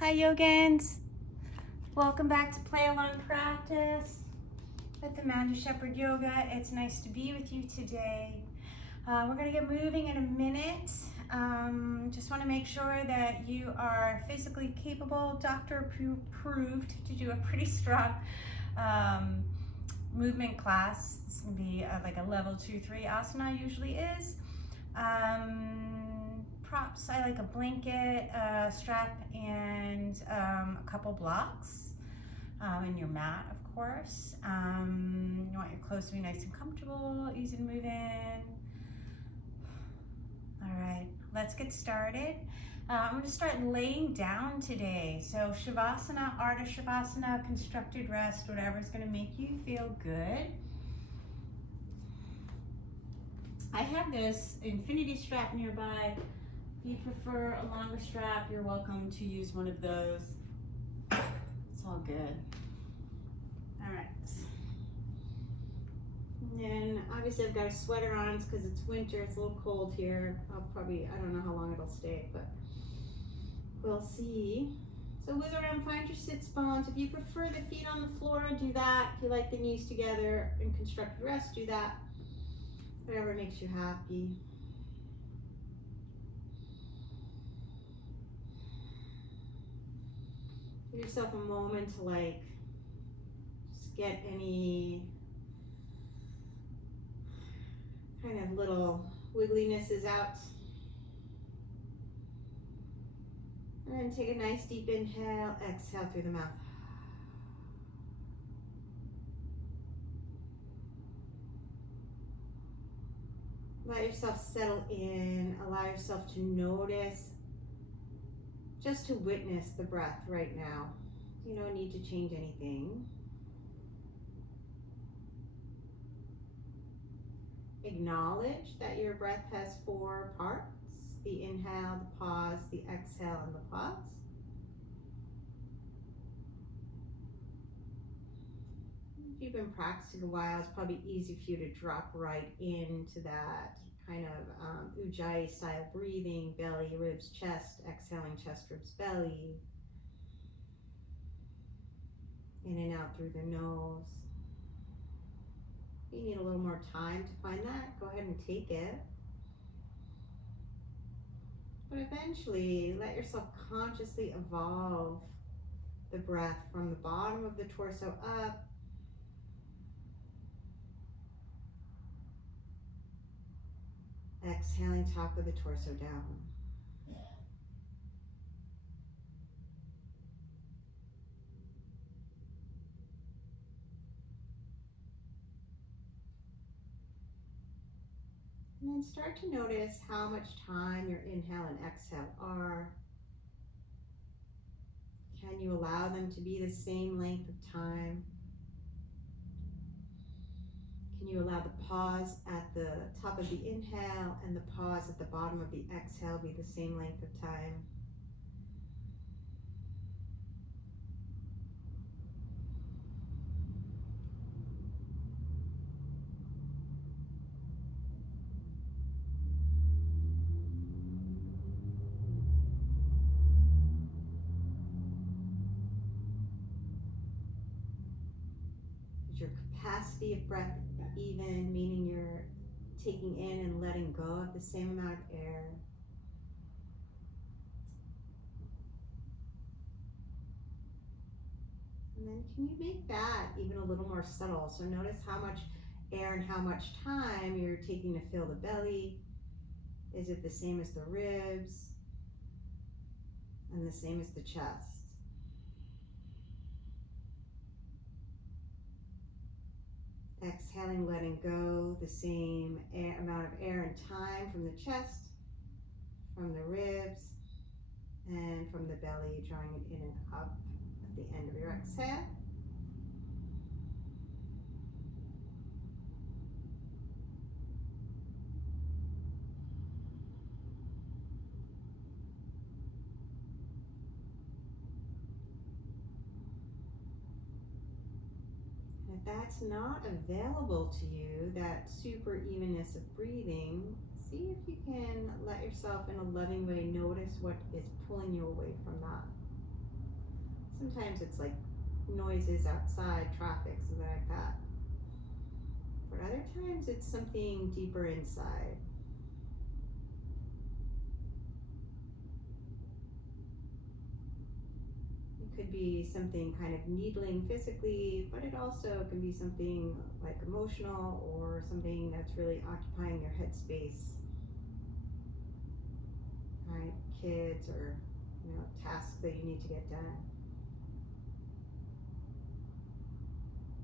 Hi Yogins, welcome back to Play Along Practice with Amanda Shepherd Yoga. It's nice to be with you today. We're going to get moving in a minute. Just want to make sure that you are physically capable, doctor approved to do a pretty strong movement class. This is going to be like a level 2-3 asana usually is. Props, I like a blanket, strap, and a couple blocks, and your mat, of course. You want your clothes to be nice and comfortable, easy to move in. All right, let's get started. I'm going to start laying down today. So Shavasana, Ardha Shavasana, constructed rest, whatever is going to make you feel good. I have this infinity strap nearby. If you prefer a longer strap, you're welcome to use one of those. It's all good. All right. And then obviously I've got a sweater on because it's winter. It's a little cold here. I don't know how long it'll stay, but we'll see. So wiggle around, find your sits bones. If you prefer the feet on the floor, do that. If you like the knees together in constructed rest, do that. Whatever makes you happy. Give yourself a moment to just get any kind of little wigglynesses out. And then take a nice deep inhale, exhale through the mouth. Let yourself settle in, allow yourself to notice, just to witness the breath right now. You don't need to change anything. Acknowledge that your breath has 4 parts: the inhale, the pause, the exhale, and the pause. If you've been practicing a while, it's probably easy for you to drop right into that kind of ujjayi style breathing, belly, ribs, chest, exhaling chest, ribs, belly. In and out through the nose. If you need a little more time to find that, go ahead and take it. But eventually, let yourself consciously evolve the breath from the bottom of the torso up, exhaling top of the torso down. And then start to notice how much time your inhale and exhale are. Can you allow them to be the same length of time? Can you allow the pause at the top of the inhale and the pause at the bottom of the exhale be the same length of time? Is your capacity of breath even, meaning you're taking in and letting go of the same amount of air? And then can you make that even a little more subtle? So notice how much air and how much time you're taking to fill the belly. Is it the same as the ribs? And the same as the chest? Exhaling, letting go, the same amount of air and time from the chest, from the ribs, and from the belly, drawing it in and up at the end of your exhale. If that's not available to you, that super evenness of breathing, see if you can let yourself in a loving way notice what is pulling you away from that. Sometimes it's like noises outside, traffic, something like that. But other times it's something deeper inside. It could be something kind of needling physically, but it also can be something like emotional or something that's really occupying your headspace. Right? Kids or tasks that you need to get done.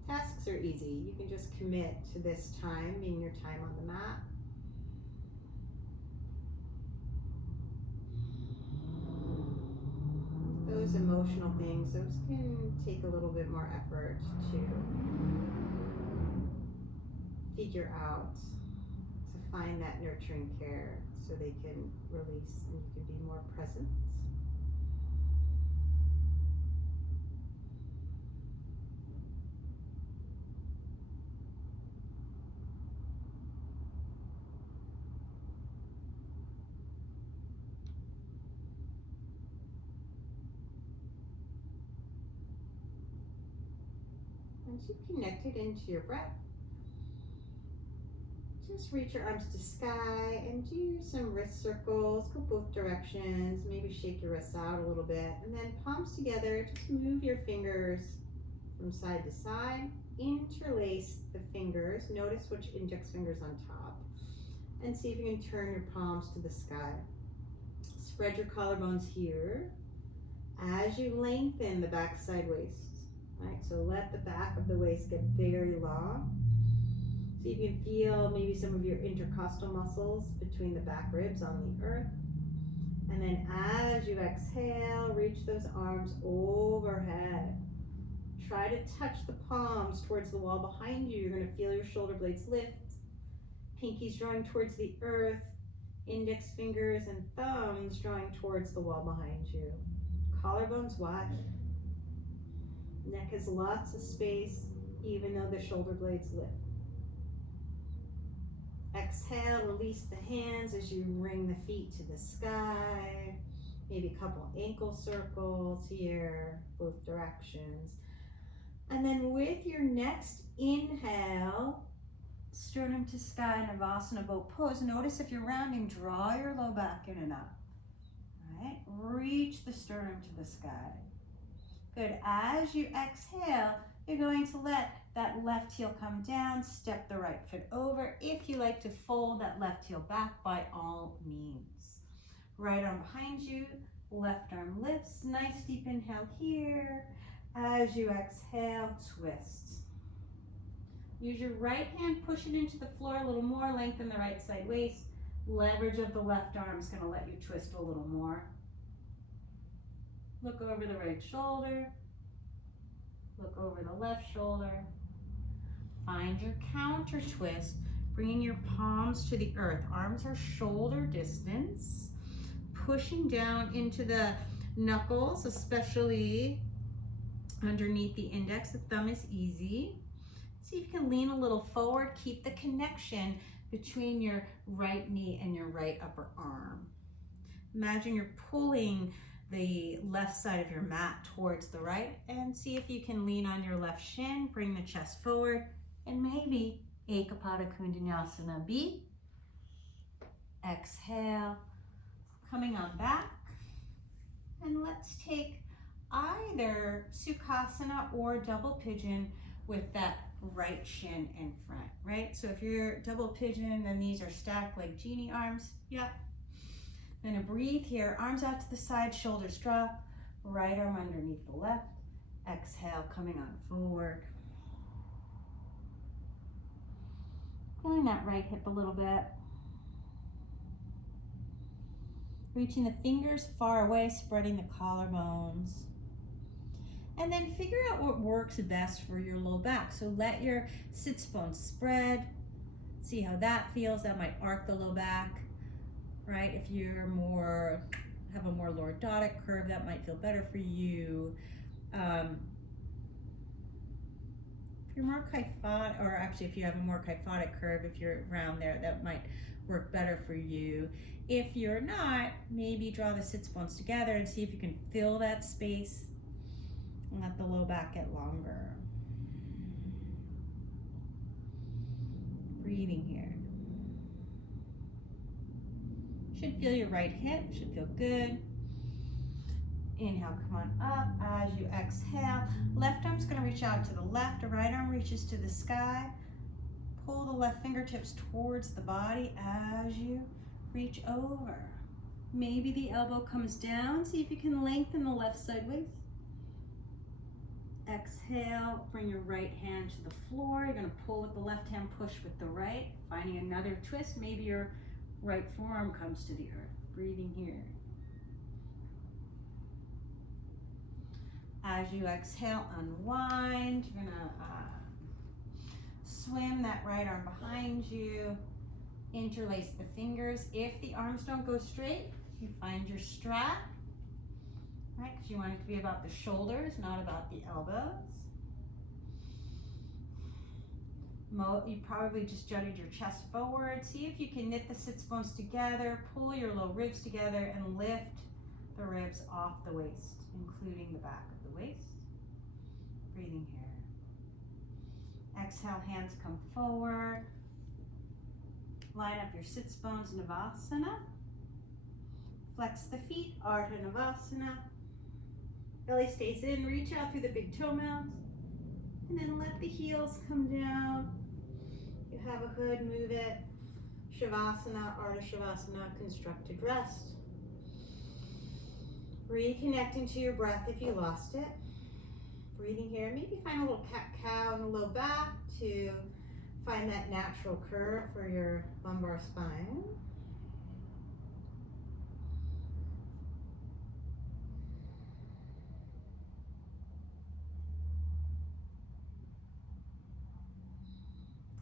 Tasks are easy. You can just commit to this time being your time on the mat. Those emotional things, those can take a little bit more effort to figure out, to find that nurturing care so they can release and you can be more present. Once you've connected into your breath, just reach your arms to sky and do some wrist circles, go both directions, maybe shake your wrists out a little bit, and then palms together, just move your fingers from side to side, interlace the fingers, notice which index finger's on top, and see if you can turn your palms to the sky. Spread your collarbones here as you lengthen the back side waist. Right, so let the back of the waist get very long. So you can feel maybe some of your intercostal muscles between the back ribs on the earth. And then as you exhale, reach those arms overhead. Try to touch the palms towards the wall behind you. You're going to feel your shoulder blades lift. Pinkies drawing towards the earth. Index fingers and thumbs drawing towards the wall behind you. Collarbones wide. Neck has lots of space, even though the shoulder blades lift. Exhale, release the hands as you bring the feet to the sky. Maybe a couple ankle circles here, both directions. And then with your next inhale, sternum to sky, Navasana boat pose. Notice if you're rounding, draw your low back in and up. All right, reach the sternum to the sky. Good. As you exhale, you're going to let that left heel come down, step the right foot over. If you like to fold that left heel back, by all means. Right arm behind you, left arm lifts. Nice deep inhale here. As you exhale, twist. Use your right hand, push it into the floor a little more, lengthen the right side waist. Leverage of the left arm is going to let you twist a little more. Look over the right shoulder. Look over the left shoulder. Find your counter twist, bringing your palms to the earth. Arms are shoulder distance. Pushing down into the knuckles, especially underneath the index. The thumb is easy. See if you can lean a little forward. Keep the connection between your right knee and your right upper arm. Imagine you're pulling the left side of your mat towards the right, and see if you can lean on your left shin, bring the chest forward, and maybe ekapadakoundinyasana B. Exhale, coming on back. And let's take either Sukhasana or double pigeon with that right shin in front, right? So if you're double pigeon, then these are stacked like genie arms. Yep. I'm gonna breathe here, arms out to the side, shoulders drop, right arm underneath the left. Exhale, coming on forward. Feeling that right hip a little bit. Reaching the fingers far away, spreading the collarbones. And then figure out what works best for your low back. So let your sits bones spread. See how that feels. That might arc the low back. Right, if you're have a more lordotic curve, that might feel better for you. If you're more kyphotic, or actually if you have a more kyphotic curve, if you're around there, that might work better for you. If you're not, maybe draw the sits bones together and see if you can fill that space. And let the low back get longer. Breathing here. Should feel your right hip, should feel good. Inhale, come on up. As you exhale, left arm's gonna reach out to the left, the right arm reaches to the sky. Pull the left fingertips towards the body as you reach over. Maybe the elbow comes down. See if you can lengthen the left sideways. Exhale, bring your right hand to the floor. You're gonna pull with the left hand, push with the right. Finding another twist, maybe your right forearm comes to the earth. Breathing here. As you exhale, unwind. You're gonna swim that right arm behind you. Interlace the fingers. If the arms don't go straight, you find your strap, right? Because you want it to be about the shoulders, not about the elbows. You probably just jutted your chest forward. See if you can knit the sits bones together, pull your low ribs together, and lift the ribs off the waist, including the back of the waist. Breathing here. Exhale, hands come forward. Line up your sits bones, Navasana. Flex the feet, Ardha Navasana. Belly stays in, reach out through the big toe mounds. And then let the heels come down. You have a hood, move it. Shavasana, Ardha Shavasana, constructed rest. Reconnecting to your breath if you lost it. Breathing here, maybe find a little cat-cow in the low back to find that natural curve for your lumbar spine.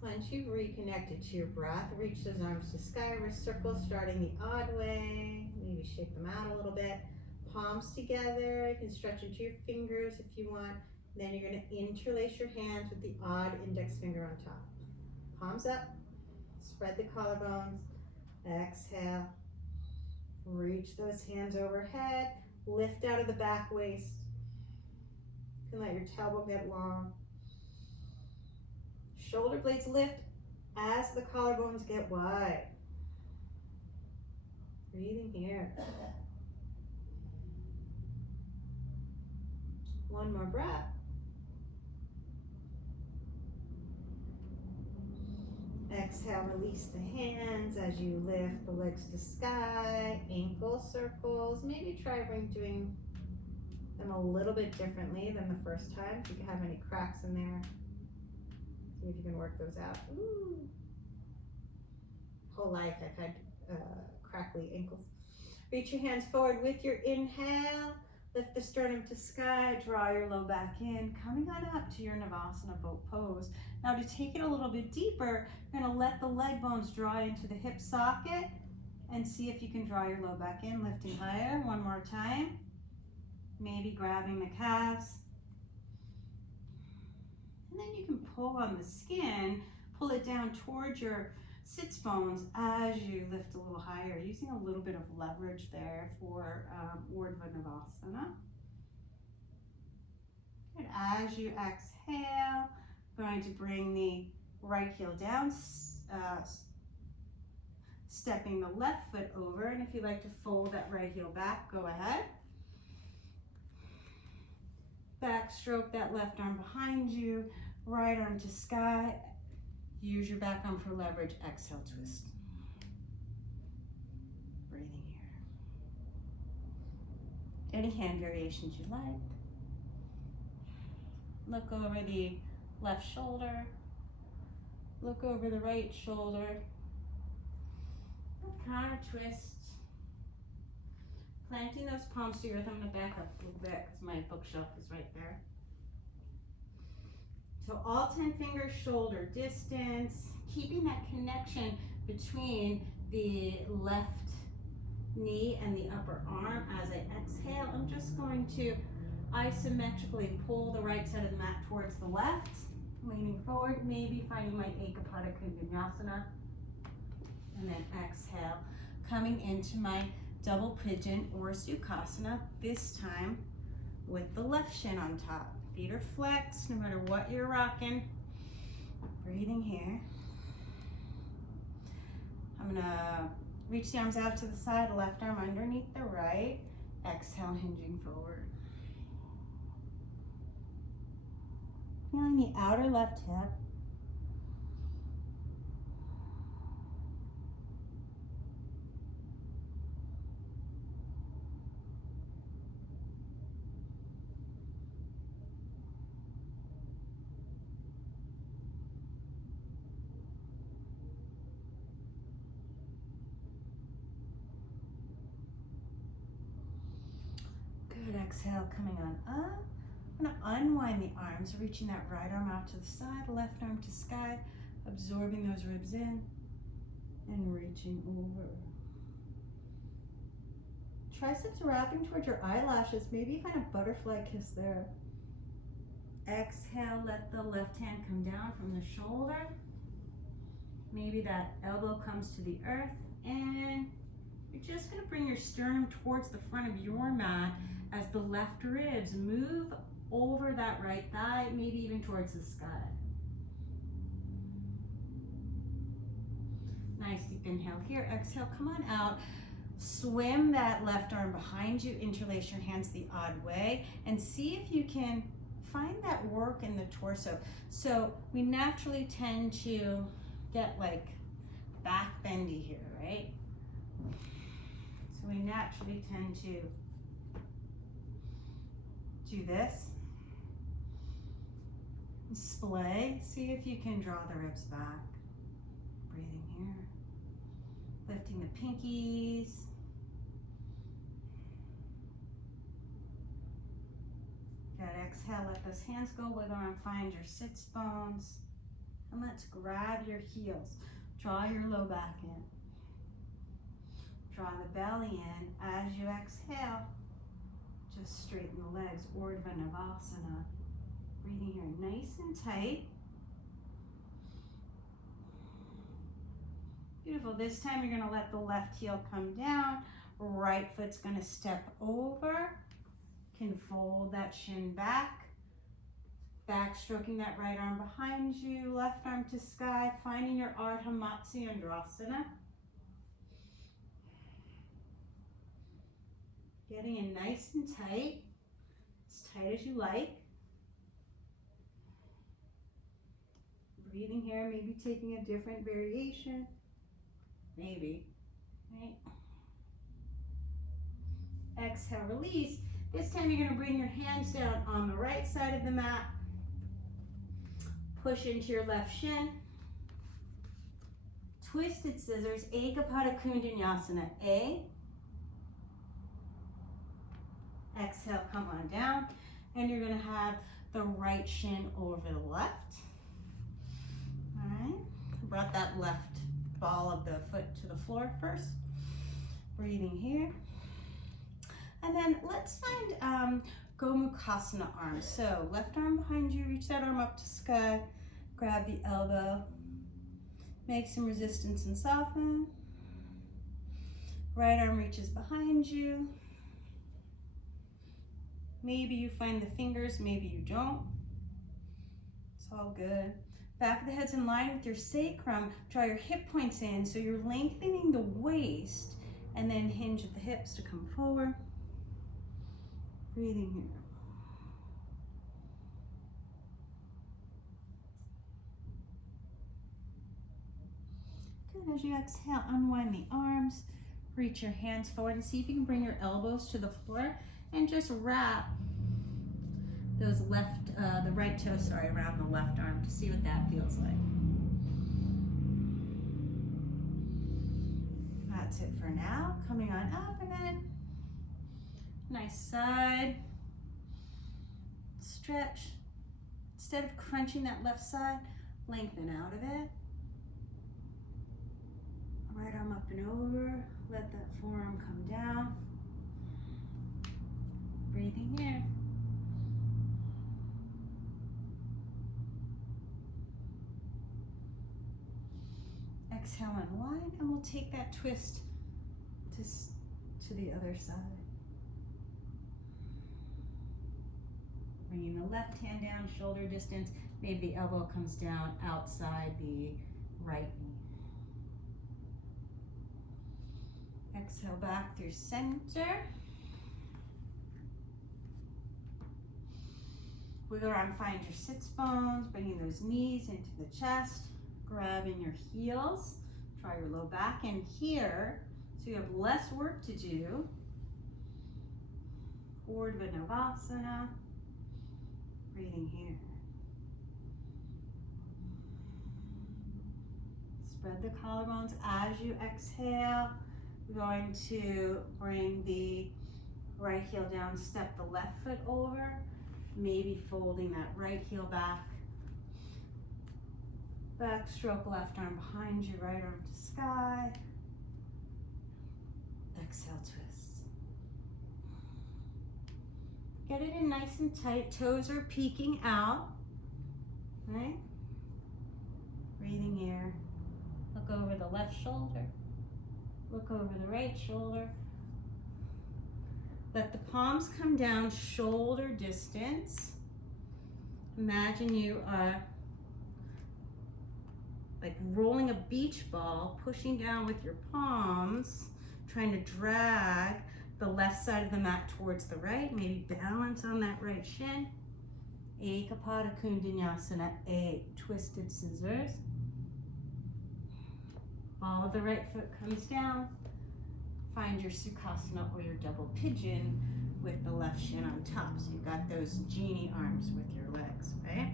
Once you've reconnected to your breath, reach those arms to sky, wrist circles starting the odd way. Maybe shake them out a little bit. Palms together, you can stretch into your fingers if you want. Then you're going to interlace your hands with the odd index finger on top. Palms up, spread the collarbones, exhale. Reach those hands overhead, lift out of the back waist. You can let your tailbone get long. Shoulder blades lift as the collarbones get wide. Breathing here. One more breath. Exhale, release the hands as you lift the legs to sky, ankle circles. Maybe try doing them a little bit differently than the first time. If you have any cracks in there, see if you can work those out. Ooh. Whole life I've had crackly ankles. Reach your hands forward with your inhale. Lift the sternum to sky, draw your low back in, coming on up to your Navasana boat pose. Now to take it a little bit deeper, you're gonna let the leg bones draw into the hip socket and see if you can draw your low back in, lifting higher. One more time. Maybe grabbing the calves. And then you can pull on the skin, pull it down towards your sits bones as you lift a little higher, using a little bit of leverage there for Urdhva Navasana. And as you exhale, going to bring the right heel down, stepping the left foot over, and if you'd like to fold that right heel back, go ahead. Backstroke that left arm behind you, right arm to sky. Use your back arm for leverage. Exhale, twist. Breathing here. Any hand variations you like. Look over the left shoulder. Look over the right shoulder. Counter twist. Planting those palms to the earth. I'm going to back up a little bit because my bookshelf is right there. So all 10 fingers shoulder distance, keeping that connection between the left knee and the upper arm. As I exhale, I'm just going to isometrically pull the right side of the mat towards the left, leaning forward, maybe finding my ekapadakoundinyasana, and then exhale, coming into my double pigeon or sukhasana, this time with the left shin on top. Feet are flexed no matter what you're rocking. Breathing here. I'm gonna reach the arms out to the side, left arm underneath the right. Exhale, hinging forward. Feeling the outer left hip. Good, exhale, coming on up. I'm gonna unwind the arms, reaching that right arm out to the side, left arm to sky, absorbing those ribs in and reaching over. Triceps wrapping towards your eyelashes. Maybe find a butterfly kiss there. Exhale, let the left hand come down from the shoulder. Maybe that elbow comes to the earth, and you're just gonna bring your sternum towards the front of your mat as the left ribs move over that right thigh, maybe even towards the sky. Nice deep inhale here. Exhale, come on out. Swim that left arm behind you, interlace your hands the odd way, and see if you can find that work in the torso. So we naturally tend to get like back bendy here, right? So we naturally tend to do this. Splay. See if you can draw the ribs back. Breathing here. Lifting the pinkies. Good. Exhale, let those hands go. Wiggle around, find your sits bones. And let's grab your heels. Draw your low back in. Draw the belly in. As you exhale, just straighten the legs. Devaduutapannaasana. Breathing here nice and tight. Beautiful. This time you're going to let the left heel come down. Right foot's going to step over. Can fold that shin back. Back stroking that right arm behind you. Left arm to sky. Finding your Ardha Matsyendrasana. Getting in nice and tight. As tight as you like. Breathing here, maybe taking a different variation. Maybe, right? Exhale, release. This time you're gonna bring your hands down on the right side of the mat. Push into your left shin. Twisted scissors, ekapadakoundinyasana. A. Exhale, come on down. And you're gonna have the right shin over the left. All right, brought that left ball of the foot to the floor first. Breathing here. And then let's find Gomukhasana arms. So left arm behind you, reach that arm up to sky, grab the elbow, make some resistance and soften. Right arm reaches behind you. Maybe you find the fingers, maybe you don't. It's all good. Back of the head's in line with your sacrum. Draw your hip points in so you're lengthening the waist, and then hinge at the hips to come forward. Breathing here. Good. As you exhale, unwind the arms. Reach your hands forward and see if you can bring your elbows to the floor and just wrap those the right toe, around the left arm to see what that feels like. That's it for now. Coming on up, and then nice side stretch. Instead of crunching that left side, lengthen out of it. Right arm up and over. Let that forearm come down. Breathing here. Exhale, unwind, and we'll take that twist to the other side. Bringing the left hand down, shoulder distance. Maybe the elbow comes down outside the right knee. Exhale back through center. Wiggle around, find your sits bones, bringing those knees into the chest, grabbing your heels. Try your low back in here, so you have less work to do. Devaduutapannaasana. Breathing here. Spread the collarbones as you exhale. We're going to bring the right heel down, step the left foot over, maybe folding that right heel back. Backstroke left arm behind you, right arm to sky. Exhale, twist. Get it in nice and tight. Toes are peeking out. Right? Breathing here. Look over the left shoulder. Look over the right shoulder. Let the palms come down shoulder distance. Imagine you are like rolling a beach ball, pushing down with your palms, trying to drag the left side of the mat towards the right. Maybe balance on that right shin. Ekapadakoundinyasana, A, twisted scissors. Ball of the right foot comes down. Find your sukhasana or your double pigeon with the left shin on top. So you've got those genie arms with your legs, right?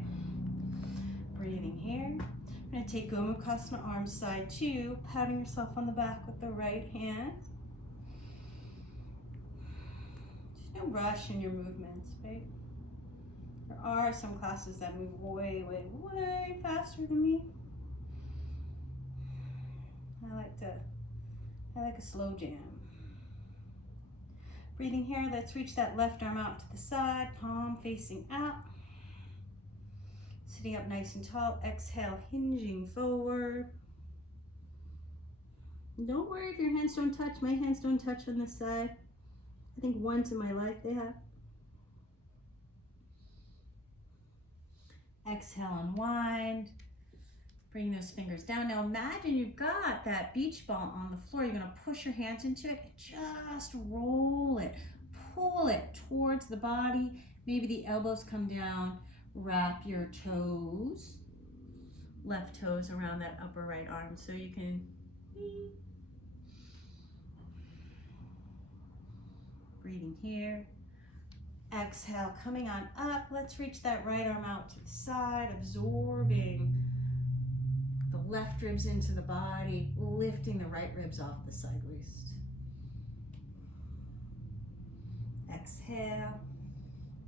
Breathing here. I'm going to take Gomukhasana, arms side two, patting yourself on the back with the right hand. There's no rush in your movements, right? There are some classes that move way, way, way faster than me. I like a slow jam. Breathing here, let's reach that left arm out to the side, palm facing out. Sitting up nice and tall, exhale, hinging forward. Don't worry if your hands don't touch. My hands don't touch on this side. I think once in my life they have. Exhale, unwind. Bring those fingers down. Now imagine you've got that beach ball on the floor. You're going to push your hands into it and just roll it. Pull it towards the body. Maybe the elbows come down. Wrap your toes, left toes around that upper right arm so you can breathing here. Exhale, coming on up. Let's reach that right arm out to the side, absorbing the left ribs into the body, lifting the right ribs off the side waist. Exhale,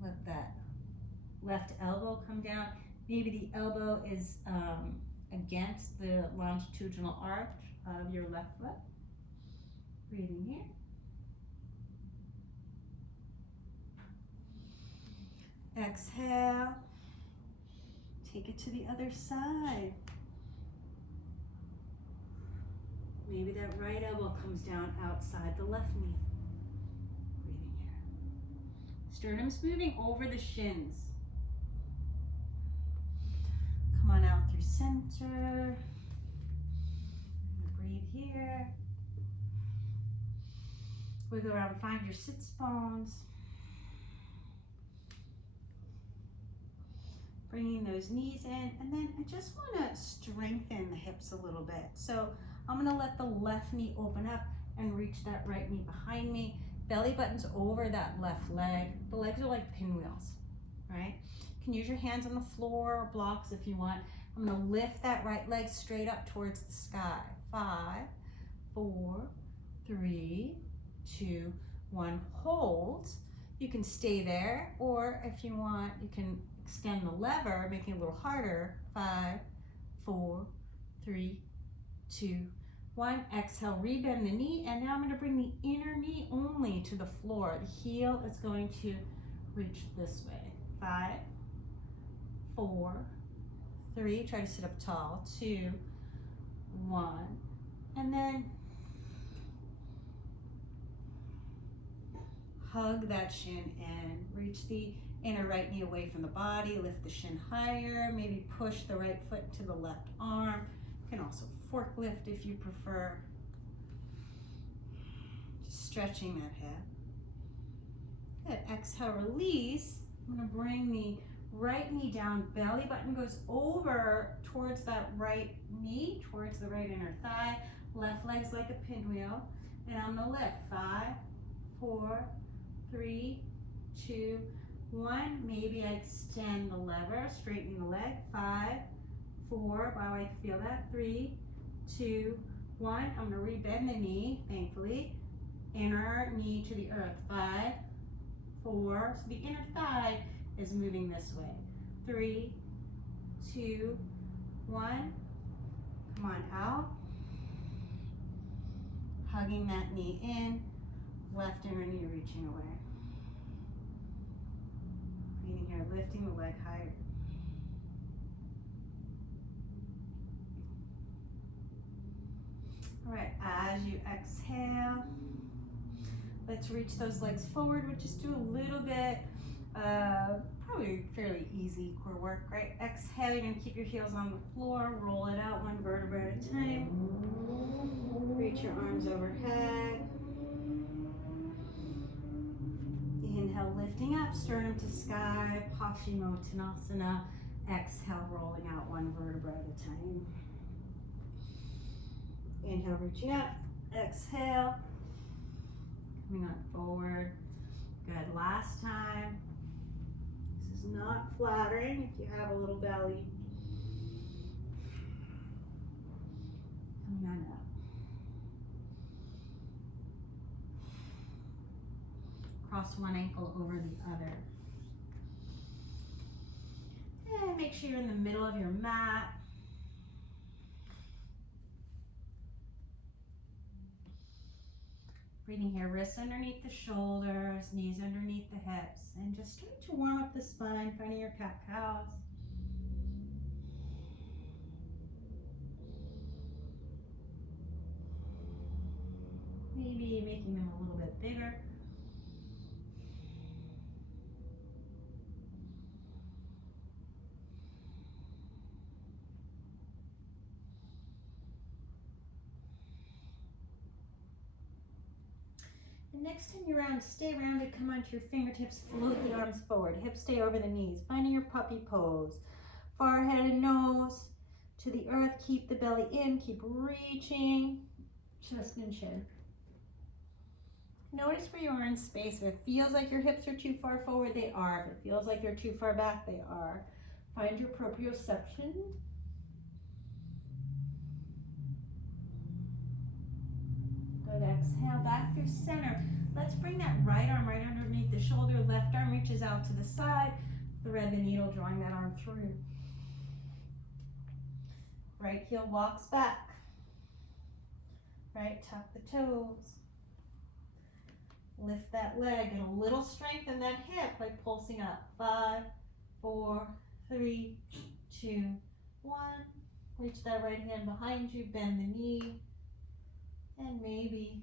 let that left elbow come down. Maybe the elbow is against the longitudinal arch of your left foot. Breathing here. Exhale. Take it to the other side. Maybe that right elbow comes down outside the left knee. Breathing here. Sternum's moving over the shins. Come on out through center. Breathe here. Wiggle around, find your sits bones. Bringing those knees in, and then I just want to strengthen the hips a little bit. So I'm going to let the left knee open up and reach that right knee behind me. Belly button's over that left leg. The legs are like pinwheels, right? You can use your hands on the floor or blocks if you want. I'm going to lift that right leg straight up towards the sky. 5, 4, 3, 2, 1. Hold. You can stay there, or if you want, you can extend the lever, making it a little harder. 5, 4, 3, 2, 1. Exhale, rebend the knee, and now I'm going to bring the inner knee only to the floor. The heel is going to reach this way. 5, 4, 3. Try to sit up tall. 2, 1, and then hug that shin in. Reach the Inner right knee away from the body, lift the shin higher, maybe push the right foot to the left arm. You can also forklift if you prefer. Just stretching that hip. Good, exhale, release. I'm gonna bring the right knee down, belly button goes over towards that right knee, towards the right inner thigh. Left leg's like a pinwheel. And I'm gonna lift. 5, 4, 3, 2, 1. Maybe I extend the lever, straighten the leg. 5, 4, wow, I feel that. 3, 2, 1. I'm gonna rebend the knee, thankfully. Inner knee to the earth. 5, 4, so the inner thigh is moving this way. 3, 2, 1. Come on, out. Hugging that knee in, left inner knee reaching away. Breathing here, lifting the leg higher. All right, as you exhale, let's reach those legs forward. We'll just do a little bit, probably fairly easy core work, right? Exhale, you're gonna keep your heels on the floor, roll it out 1 vertebra at a time. Reach your arms overhead. Inhale, lifting up, sternum to sky, Paschimottanasana. Exhale, rolling out 1 vertebra at a time. Inhale, reaching up. Exhale, coming on forward. Good, last time. This is not flattering if you have a little belly. Coming on up. Cross one ankle over the other. And make sure you're in the middle of your mat. Breathing here, wrists underneath the shoulders, knees underneath the hips, and just start to warm up the spine, finding your cat-cows. Maybe making them a little bit bigger. Next time you're round, stay rounded, come onto your fingertips, float the arms forward, hips stay over the knees, finding your puppy pose. Forehead and nose to the earth, keep the belly in, keep reaching, chest and chin. Notice where you are in space. If it feels like your hips are too far forward, they are. If it feels like they're too far back, they are. Find your proprioception. Good, exhale back through center. Let's bring that right arm right underneath the shoulder. Left arm reaches out to the side. Thread the needle, drawing that arm through. Right heel walks back. Right, tuck the toes. Lift that leg, get a little strength in that hip by pulsing up. 5, 4, 3, 2, 1. Reach that right hand behind you, bend the knee. And maybe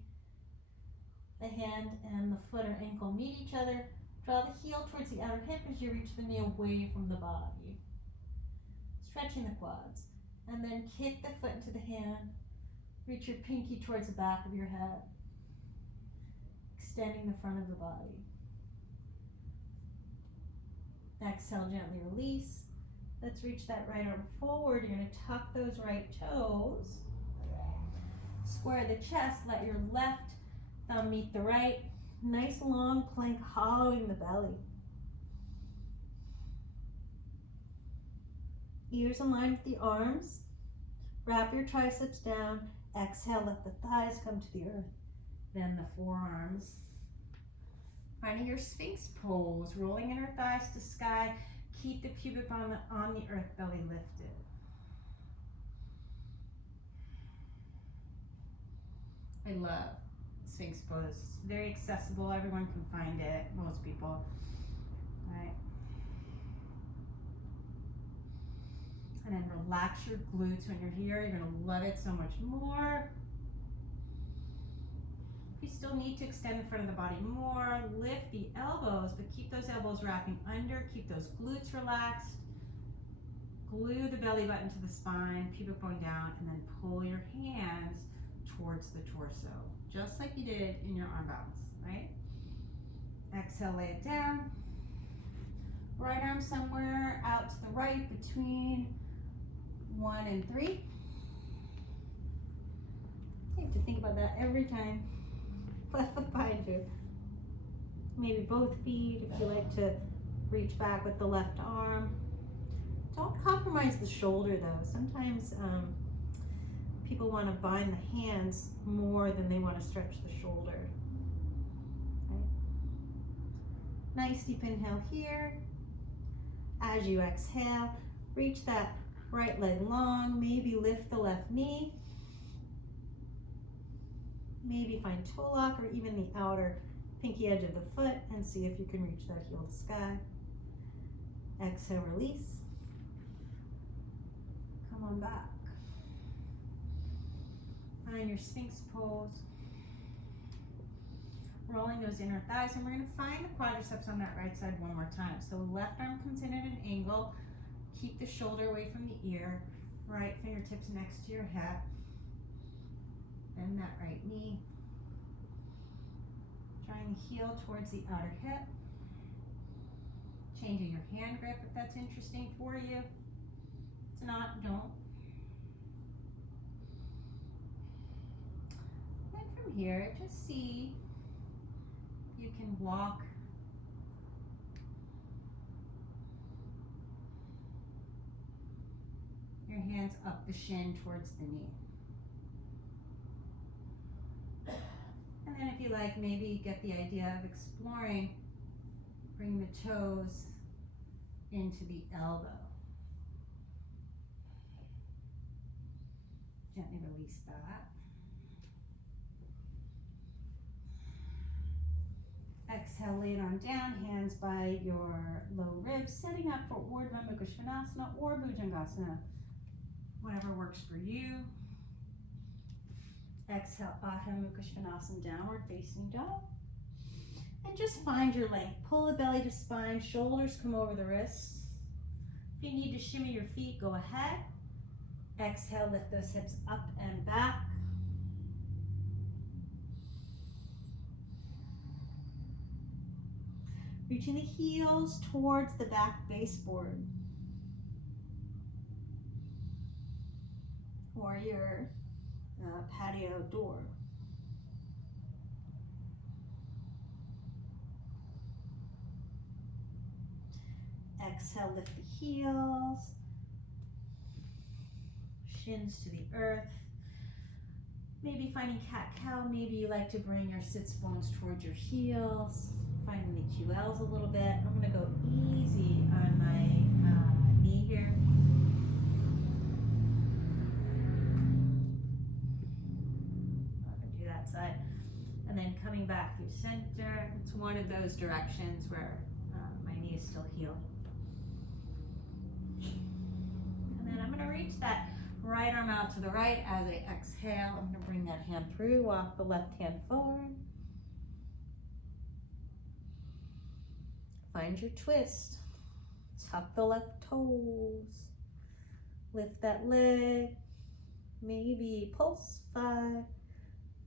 the hand and the foot or ankle meet each other. Draw the heel towards the outer hip as you reach the knee away from the body. Stretching the quads. And then kick the foot into the hand. Reach your pinky towards the back of your head. Extending the front of the body. Exhale, gently release. Let's reach that right arm forward. You're going to tuck those right toes. Square the chest, let your left thumb meet the right. Nice long plank, hollowing the belly. Ears in line with the arms. Wrap your triceps down. Exhale, let the thighs come to the earth. Then the forearms. Finding your Sphinx pose, rolling inner thighs to sky. Keep the pubic bone on the earth, belly lifted. I love Sphinx pose. It's very accessible. Everyone can find it. Most people. All right. And then relax your glutes when you're here. You're going to love it so much more. If you still need to extend the front of the body more, lift the elbows, but keep those elbows wrapping under, keep those glutes relaxed. Glue the belly button to the spine, pubic bone down, and then pull your hands towards the torso, just like you did in your arm balance, right? Exhale, lay it down. Right arm somewhere out to the right between 1 and 3. You have to think about that every time. Left foot behind you. Maybe both feet if you like to reach back with the left arm. Don't compromise the shoulder though. Sometimes people want to bind the hands more than they want to stretch the shoulder. Okay. Nice deep inhale here. As you exhale, reach that right leg long. Maybe lift the left knee. Maybe find toe lock or even the outer pinky edge of the foot and see if you can reach that heel to sky. Exhale, release. Come on back. Find your Sphinx pose. Rolling those inner thighs, and we're going to find the quadriceps on that right side one more time. So left arm comes in at an angle. Keep the shoulder away from the ear. Right fingertips next to your hip. Bend that right knee. Drawing the heel towards the outer hip. Changing your hand grip if that's interesting for you. If it's not, don't. And from here, just see if you can walk your hands up the shin towards the knee. And then if you like, maybe get the idea of exploring, bring the toes into the elbow. Gently release that. Exhale, lay it on down, hands by your low ribs, setting up for Urdhva Mukha Svanasana or Bhujangasana, whatever works for you. Exhale, Adho Mukha Svanasana, downward facing dog. And just find your length. Pull the belly to spine, shoulders come over the wrists. If you need to shimmy your feet, go ahead. Exhale, lift those hips up and back. Reaching the heels towards the back baseboard or your patio door. Exhale, lift the heels, shins to the earth. Maybe finding cat-cow, maybe you like to bring your sits bones towards your heels, finding the QLs a little bit. I'm gonna go easy on my knee here. I'm gonna do that side. And then coming back through center. It's one of those directions where my knee is still healed. And then I'm gonna reach that right arm out to the right as I exhale. I'm gonna bring that hand through, walk the left hand forward. Find your twist. Tuck the left toes. Lift that leg. Maybe pulse. 5,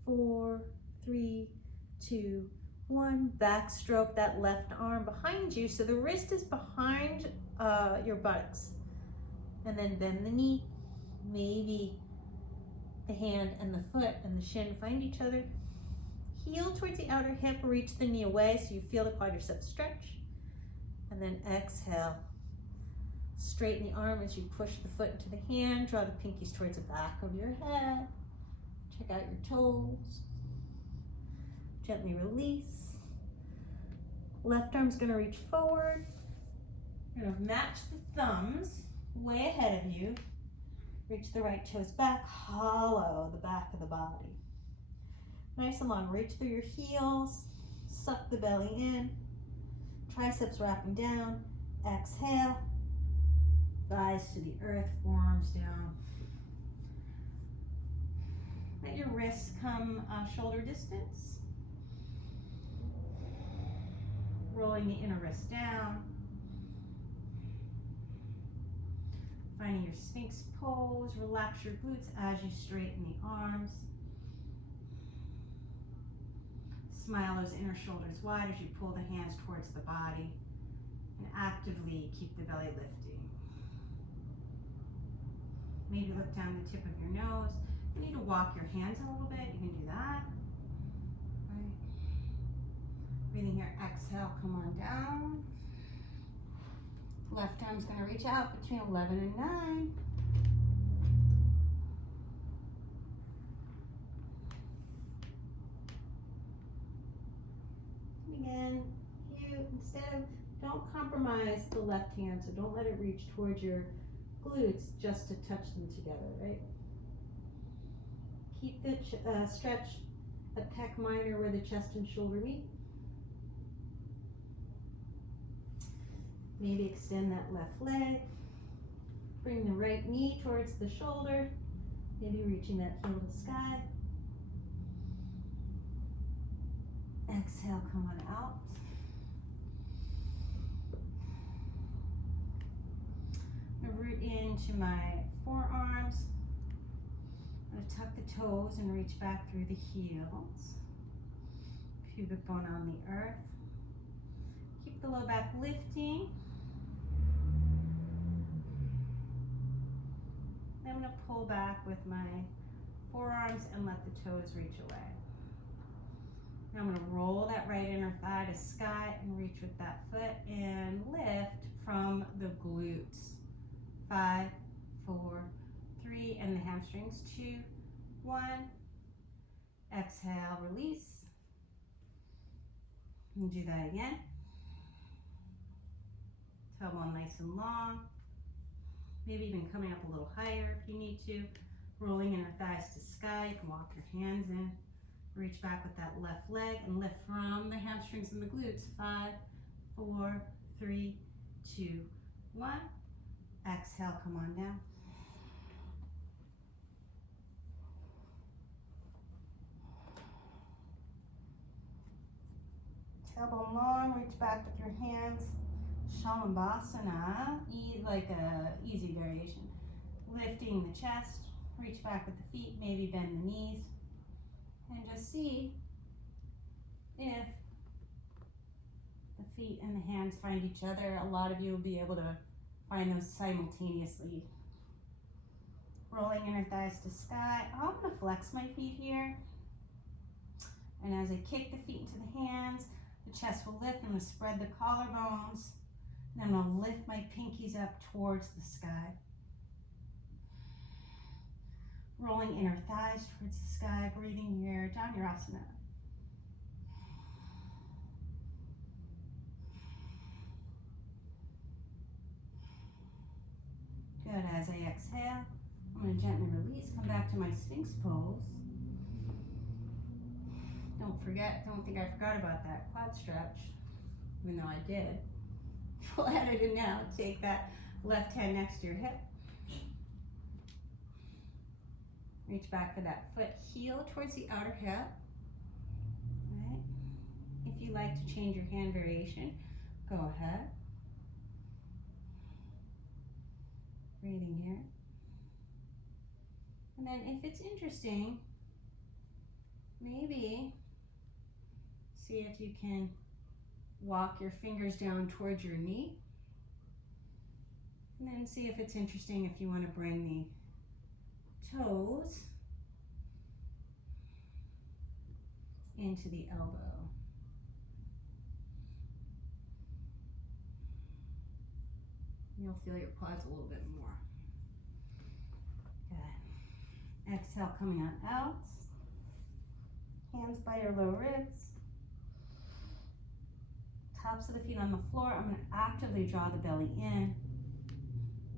4, 3, 2, 1. Backstroke that left arm behind you. So the wrist is behind your buttocks. And then bend the knee. Maybe the hand and the foot and the shin find each other. Heel towards the outer hip. Reach the knee away so you feel the quadriceps stretch. And then exhale. Straighten the arm as you push the foot into the hand. Draw the pinkies towards the back of your head. Check out your toes. Gently release. Left arm's gonna reach forward. You're gonna match the thumbs way ahead of you. Reach the right toes back. Hollow the back of the body. Nice and long. Reach through your heels. Suck the belly in. Triceps wrapping down. Exhale. Thighs to the earth, forearms down. Let your wrists come shoulder distance. rolling the inner wrist down. Finding your Sphinx pose, relax your glutes as you straighten the arms. Smile those inner shoulders wide as you pull the hands towards the body and actively keep the belly lifting. Maybe look down the tip of your nose. You need to walk your hands a little bit. You can do that. Right. Breathing here, exhale, come on down. Left arm's gonna reach out between 11 and 9. Again, don't compromise the left hand, so don't let it reach towards your glutes just to touch them together, right? Keep the stretch a pec minor where the chest and shoulder meet. Maybe extend that left leg. Bring the right knee towards the shoulder. Maybe reaching that heel to the sky. Exhale, come on out. I'm going to root into my forearms. I'm going to tuck the toes and reach back through the heels. Pubic bone on the earth. Keep the low back lifting. I'm going to pull back with my forearms and let the toes reach away. Now I'm going to roll that right inner thigh to sky and reach with that foot and lift from the glutes. 5, 4, 3, and the hamstrings. 2, 1. Exhale, release. And do that again. Tailbone nice and long. Maybe even coming up a little higher if you need to. Rolling inner thighs to sky. You can walk your hands in. Reach back with that left leg and lift from the hamstrings and the glutes. 5, 4, 3, 2, 1. Exhale, come on down. Tailbone long, reach back with your hands. Shalabhasana, like a easy variation. Lifting the chest, reach back with the feet, maybe bend the knees. And just see if the feet and the hands find each other. A lot of you will be able to find those simultaneously. Rolling inner thighs to sky. I'm going to flex my feet here. And as I kick the feet into the hands, the chest will lift. I'm going to spread the collarbones. And I'm going to lift my pinkies up towards the sky. Rolling inner thighs towards the sky, breathing here, Dhanurasana. Good, as I exhale, I'm going to gently release, come back to my Sphinx pose. Don't think I forgot about that quad stretch, even though I did. We'll add it in now. Take that left hand next to your hip. Reach back for that foot heel towards the outer hip. Right. If you like to change your hand variation, go ahead. Breathing here. And then if it's interesting, maybe see if you can walk your fingers down towards your knee. And then see if it's interesting if you want to bring the toes into the elbow. You'll feel your quads a little bit more. Good. Exhale, coming on out. Hands by your low ribs. Tops of the feet on the floor. I'm going to actively draw the belly in.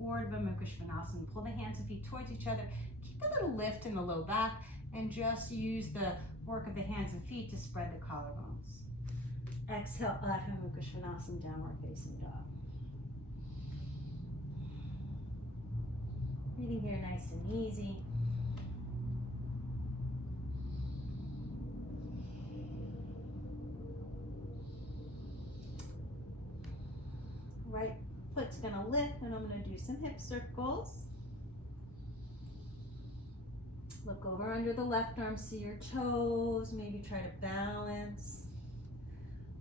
Urdhva Mukha Svanasana. Pull the hands and feet towards each other. Keep a little lift in the low back and just use the work of the hands and feet to spread the collarbones. Exhale, Urdhva Mukha Svanasana, downward facing dog. Breathing here nice and easy. Right foot's gonna lift, and I'm gonna do some hip circles. Look over under the left arm, see your toes, maybe try to balance,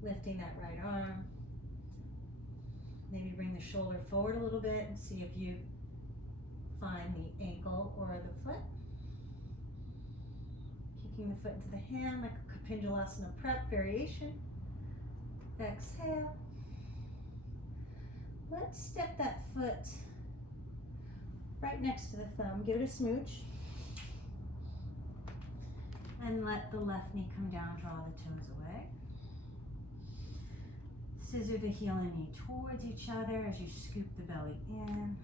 lifting that right arm. Maybe bring the shoulder forward a little bit and see if you find the ankle or the foot. Kicking the foot into the hand like a ekapadakoundinyasana prep variation. Exhale. Let's step that foot right next to the thumb. Give it a smooch. And let the left knee come down, draw the toes away. Scissor the heel and knee towards each other as you scoop the belly in.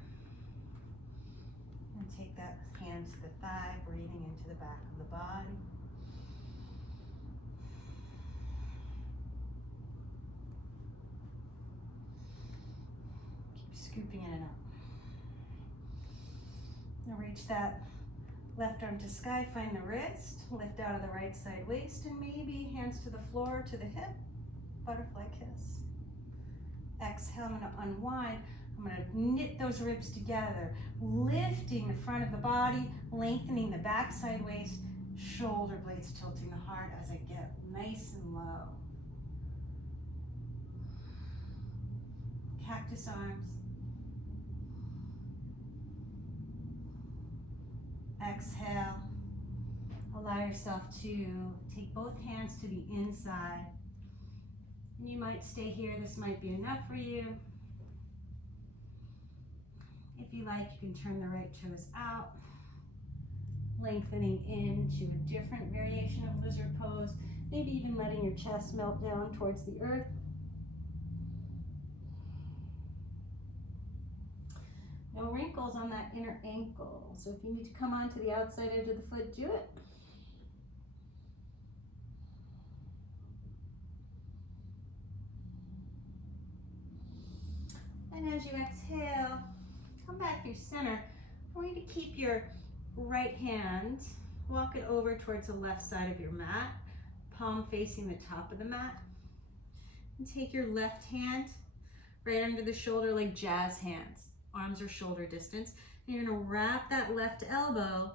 And take that hand to the thigh, breathing into the back of the body. Keep scooping in and up. Now reach that left arm to sky, find the wrist, lift out of the right side waist, and maybe hands to the floor, to the hip, butterfly kiss. Exhale, I'm gonna unwind. I'm gonna knit those ribs together, lifting the front of the body, lengthening the back side waist, shoulder blades tilting the heart as I get nice and low. Cactus arms. Exhale. Allow yourself to take both hands to the inside. And you might stay here. This might be enough for you. If you like, you can turn the right toes out, lengthening into a different variation of lizard pose, maybe even letting your chest melt down towards the earth. No wrinkles on that inner ankle. So if you need to come onto the outside edge of the foot, do it. And as you exhale, come back through center. I want you to keep your right hand, walk it over towards the left side of your mat, palm facing the top of the mat. And take your left hand right under the shoulder like jazz hands. Arms are shoulder distance. And you're gonna wrap that left elbow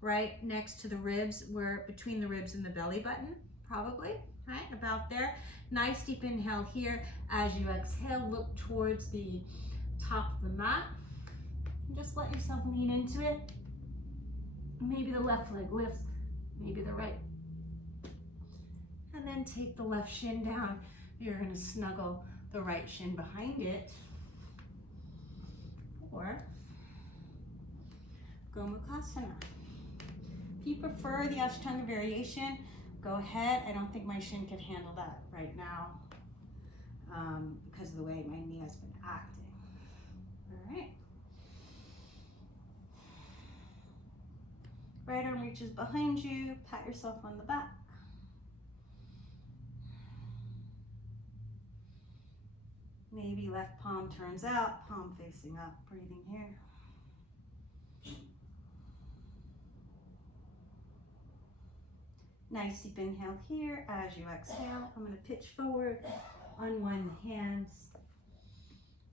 right next to the ribs, where between the ribs and the belly button, probably, right? About there. Nice deep inhale here. As you exhale, look towards the top of the mat. And just let yourself lean into it. Maybe the left leg lifts, maybe the right. And then take the left shin down. You're gonna snuggle the right shin behind it. Or Gomukhasana. If you prefer the Ashtanga variation, go ahead. I don't think my shin could handle that right now because of the way my knee has been acting. All right. Right arm reaches behind you. Pat yourself on the back. Maybe left palm turns out, palm facing up, breathing here. Nice deep inhale here. As you exhale, I'm going to pitch forward, unwind the hands.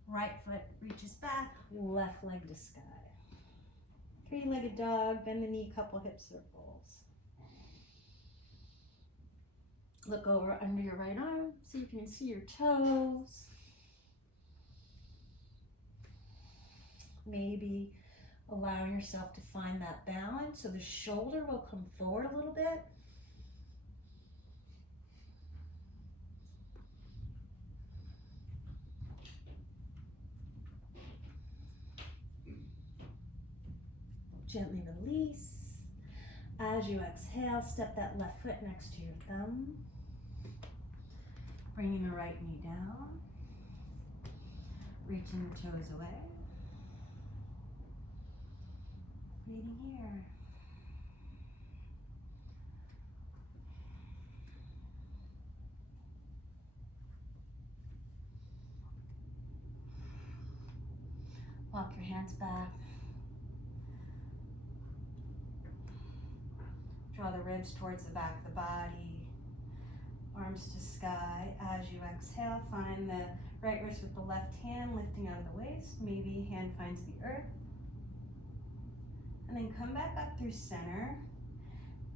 Right foot reaches back, left leg to sky. Three-legged dog, bend the knee, couple hip circles. Look over under your right arm, see if you can see your toes. Maybe allowing yourself to find that balance so the shoulder will come forward a little bit. Gently release. As you exhale, step that left foot next to your thumb. Bringing the right knee down. Reaching the toes away. Breathing here. Walk your hands back. Draw the ribs towards the back of the body. Arms to sky. As you exhale, find the Right wrist with the left hand lifting out of the waist. Maybe hand finds the earth. And then come back up through center.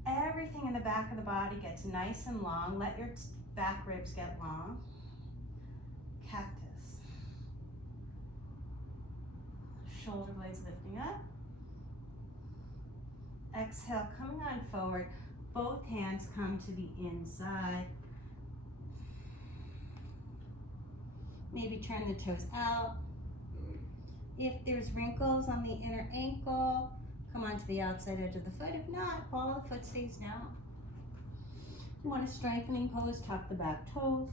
Everything in the back of the body gets nice and long. Let your back ribs get long. Cactus. Shoulder blades lifting up. Exhale, coming on forward. Both hands come to the inside. Maybe turn the toes out. If there's wrinkles on the inner ankle, come onto the outside edge of the foot. If not, follow the foot stays down. You want a strengthening pose, tuck the back toes.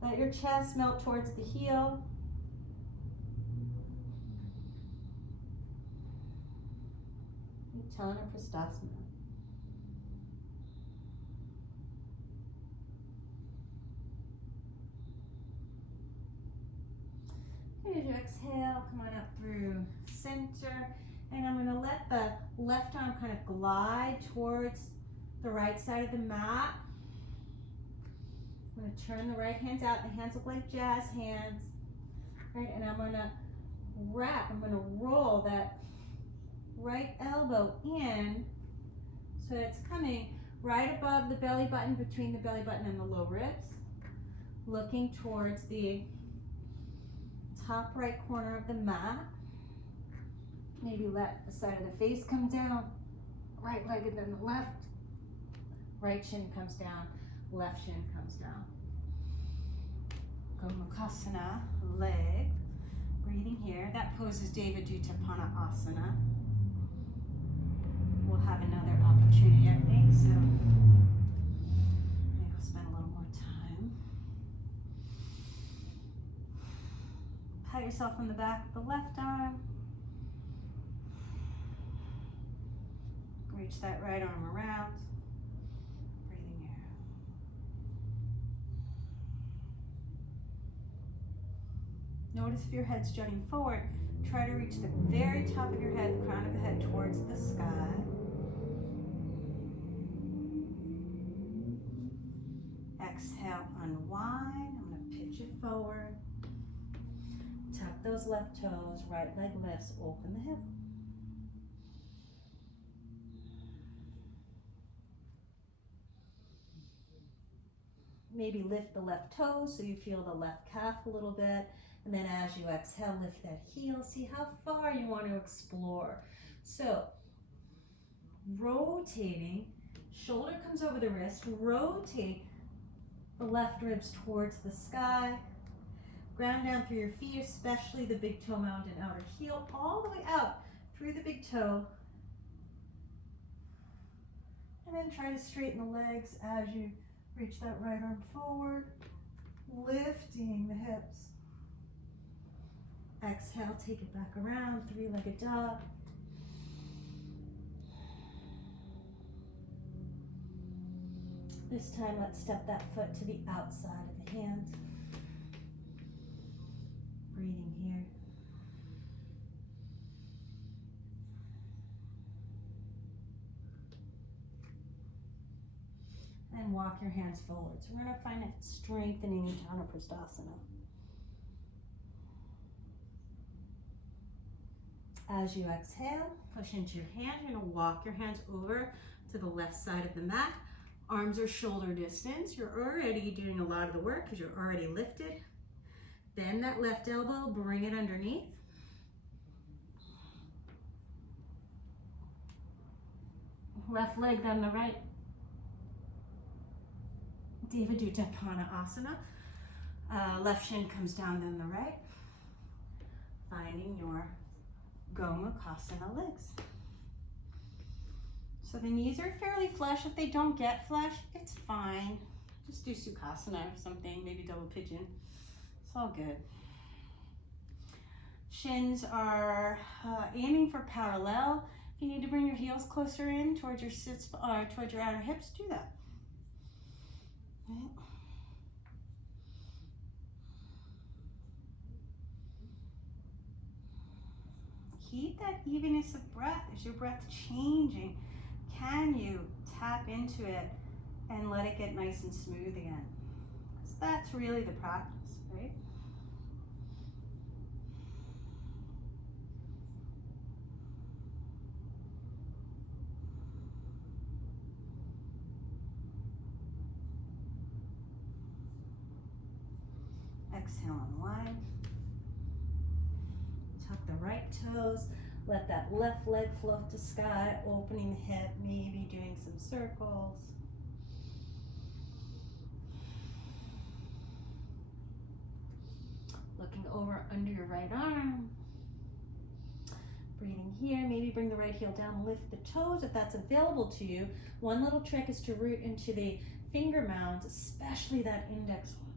Let your chest melt towards the heel. Pranayama. As you exhale, come on up through center, and I'm going to let the left arm kind of glide towards the right side of the mat. I'm going to turn the right hands out. The hands look like jazz hands, right? And I'm going to wrap, I'm going to roll that right elbow in so it's coming right above the belly button, between the belly button and the low ribs, looking towards the top right corner of the mat. Maybe let the side of the face come down, right leg and then the left. Right shin comes down, left shin comes down. Gomukhasana, leg. Breathing here. That pose is devaduutapannaasana. We'll have another opportunity, I think, so maybe we'll spend a little more time. Pat yourself on the back of the left arm. Reach that right arm around. Breathing here. Notice if your head's jutting forward, try to reach the very top of your head, the crown of the head towards the sky. Exhale, unwind. I'm going to pitch it forward. Tuck those left toes, right leg lifts, open the hip. Maybe lift the left toe so you feel the left calf a little bit. And then as you exhale, lift that heel. See how far you want to explore. So, rotating, shoulder comes over the wrist, rotate the left ribs towards the sky. Ground down through your feet, especially the big toe mound and outer heel, all the way out through the big toe. And then try to straighten the legs as you reach that right arm forward, lifting the hips. Exhale, take it back around, three-legged dog. This time, let's step that foot to the outside of the hand. Breathing here. And walk your hands forward. So we're going to find it strengthening Pranayama. As you exhale, push into your hand. You're going to walk your hands over to the left side of the mat. Arms are shoulder distance. You're already doing a lot of the work because you're already lifted. Bend that left elbow, bring it underneath. Left leg, then the right. Devaduutapannaasana. Left shin comes down, then the right. Finding your Gomukhasana legs. So the knees are fairly flush. If they don't get flush, it's fine. Just do Sukhasana or something, maybe double pigeon. It's all good. Shins are aiming for parallel. If you need to bring your heels closer in towards your sits or towards your outer hips, do that. Right. Keep that evenness of breath. Is your breath changing? Can you tap into it and let it get nice and smooth again? Because that's really the practice, right? Exhale, unwind. Tuck the right toes. Let that left leg float to sky, opening the hip, maybe doing some circles. Looking over under your right arm. Breathing here, maybe bring the right heel down, lift the toes if that's available to you. One little trick is to root into the finger mounds, especially that index one.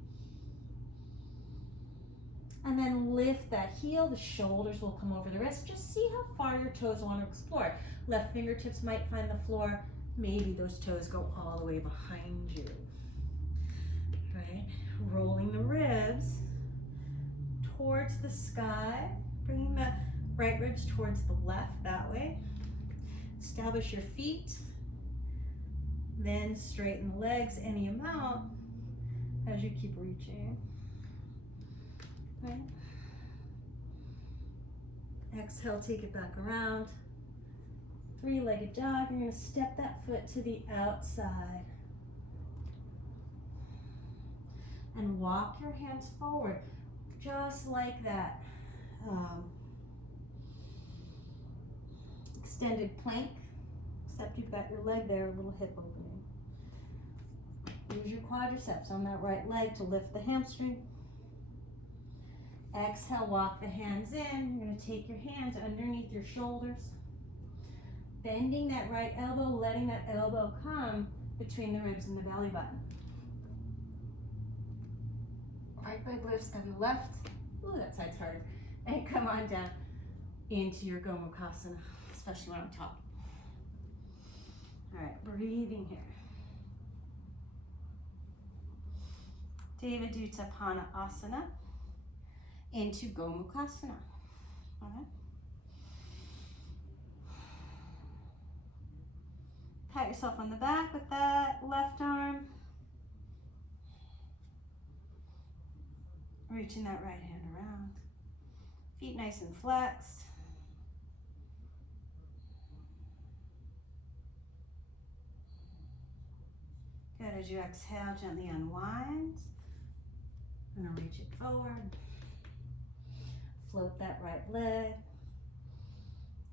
And then lift that heel, the shoulders will come over the wrist. Just see how far your toes want to explore. Left fingertips might find the floor. Maybe those toes go all the way behind you. Right? Rolling the ribs towards the sky. Bringing the right ribs towards the left, that way. Establish your feet. Then straighten the legs any amount as you keep reaching. Right. Exhale, take it back around. Three-legged dog. You're going to step that foot to the outside. And walk your hands forward, just like that. Extended plank, except you've got your leg there, a little hip opening. Use your quadriceps on that right leg to lift the hamstring. Exhale, walk the hands in. You're going to take your hands underneath your shoulders. Bending that right elbow, letting that elbow come between the ribs and the belly button. Right leg lifts, then the left. Ooh, that side's hard. And come on down into your Gomukhasana, especially when I'm talking. All right, breathing here. Devaduutapannaasana into Gomukhasana. All right. Pat yourself on the back with that left arm. Reaching that right hand around. Feet nice and flexed. Good. As you exhale, gently unwind. I'm going to reach it forward. Float that right leg.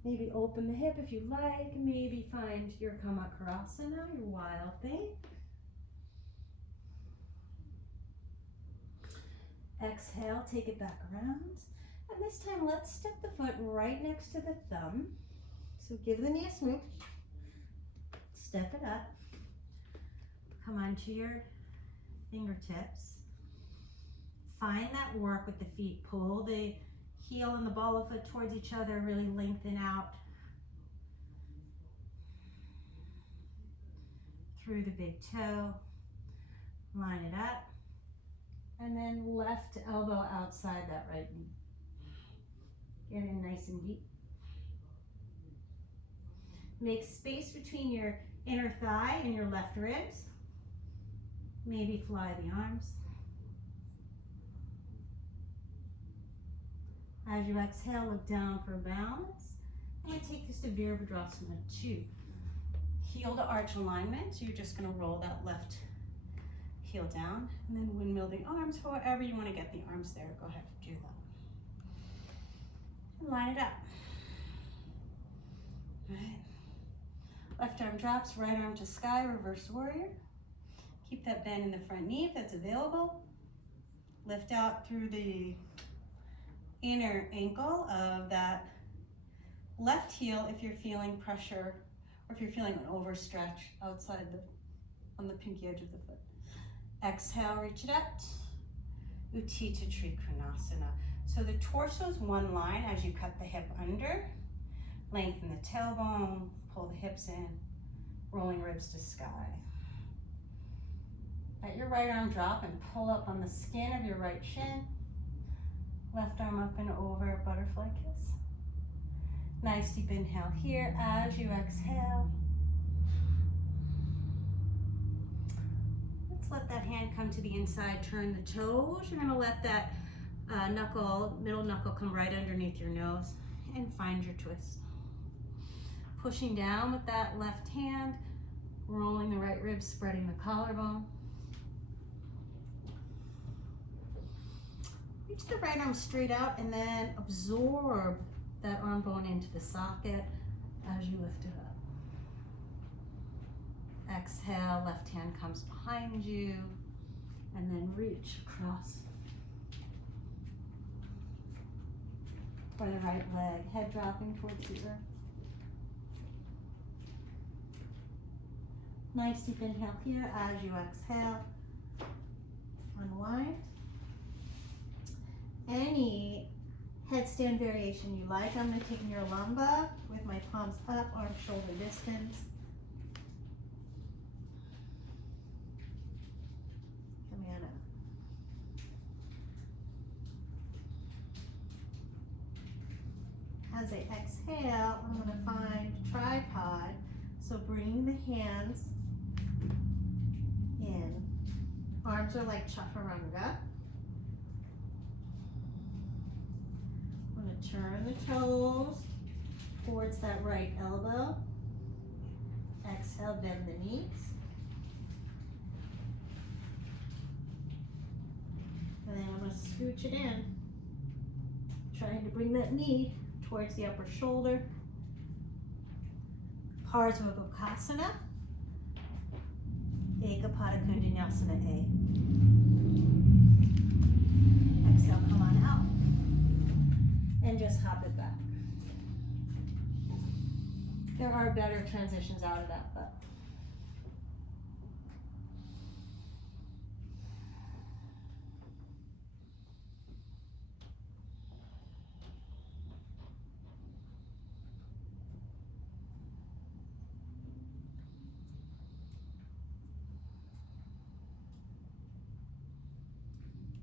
Maybe open the hip if you like. Maybe find your ekapadakoundinyasana, your wild thing. Exhale, take it back around. And this time, let's step the foot right next to the thumb. So give the knee a smooch. Step it up. Come onto your fingertips. Find that work with the feet. Pull the heel and the ball of foot towards each other. Really lengthen out through the big toe. Line it up. And then left elbow outside that right knee. Get in nice and deep. Make space between your inner thigh and your left ribs. Maybe fly the arms. As you exhale, look down for balance. I'm going to take this to Virabhadrasana 2. Heel to arch alignment. So you're just going to roll that left heel down and then windmill the arms. However you want to get the arms there, go ahead and do that. And line it up. All right. Left arm drops, right arm to sky, reverse warrior. Keep that bend in the front knee if that's available. Lift out through the inner ankle of that left heel if you're feeling pressure or if you're feeling an overstretch outside on the pinky edge of the foot. Exhale, reach it up. Utthita Trikonasana. So the torso is one line as you cut the hip under. Lengthen the tailbone, pull the hips in, rolling ribs to sky. Let your right arm drop and pull up on the skin of your right shin. Left arm up and over, butterfly kiss. Nice deep inhale here as you exhale. Let's let that hand come to the inside, turn the toes. You're gonna let that middle knuckle come right underneath your nose and find your twist. Pushing down with that left hand, rolling the right ribs, spreading the collarbone. Reach the right arm straight out and then absorb that arm bone into the socket as you lift it up. Exhale, left hand comes behind you, and then reach across for the right leg, head dropping towards the earth. Nice deep inhale here as you exhale. Unwind. Any headstand variation you like. I'm going to take your lumbar with my palms up, arm shoulder distance. Come on up. As I exhale, I'm going to find tripod. So bring the hands in. Arms are like chaturanga. I'm going to turn the toes towards that right elbow. Exhale, bend the knees. And then I'm going to scooch it in, trying to bring that knee towards the upper shoulder. Revolved, ekapadakoundinyasana A. Exhale, come on out, and just hop it back. There are better transitions out of that, but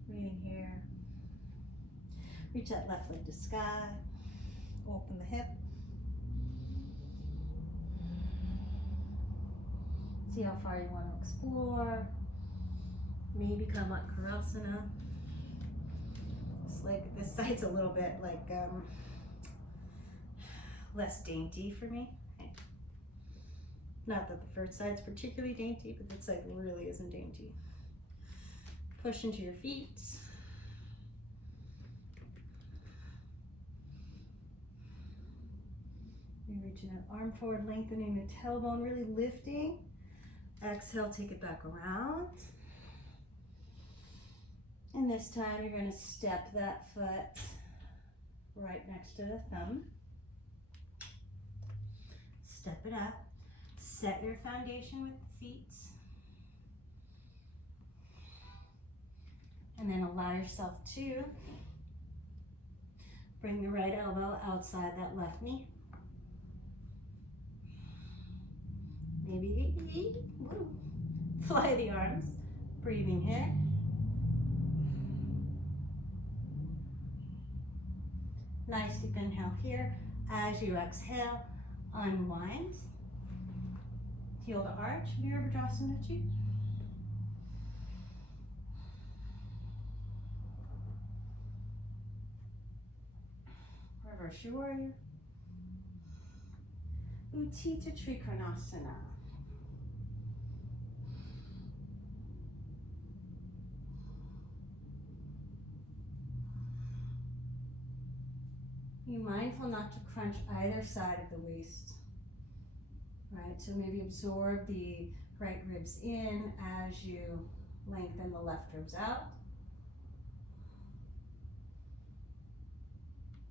breathing here. Reach that left leg to sky. Open the hip. See how far you want to explore. Maybe come up karasana. It's like this side's a little bit like less dainty for me. Not that the first side's particularly dainty, but this side really isn't dainty. Push into your feet. You're reaching that arm forward, lengthening the tailbone, really lifting. Exhale, take it back around. And this time you're going to step that foot right next to the thumb. Step it up. Set your foundation with the feet. And then allow yourself to bring the right elbow outside that left knee. Maybe fly the arms. Breathing here. Nice deep inhale here. As you exhale, unwind. Heel to arch, Virabhadrasana 2. Reverse your warrior. Uttita Trikonasana. Be mindful not to crunch either side of the waist. Right, so maybe absorb the right ribs in as you lengthen the left ribs out.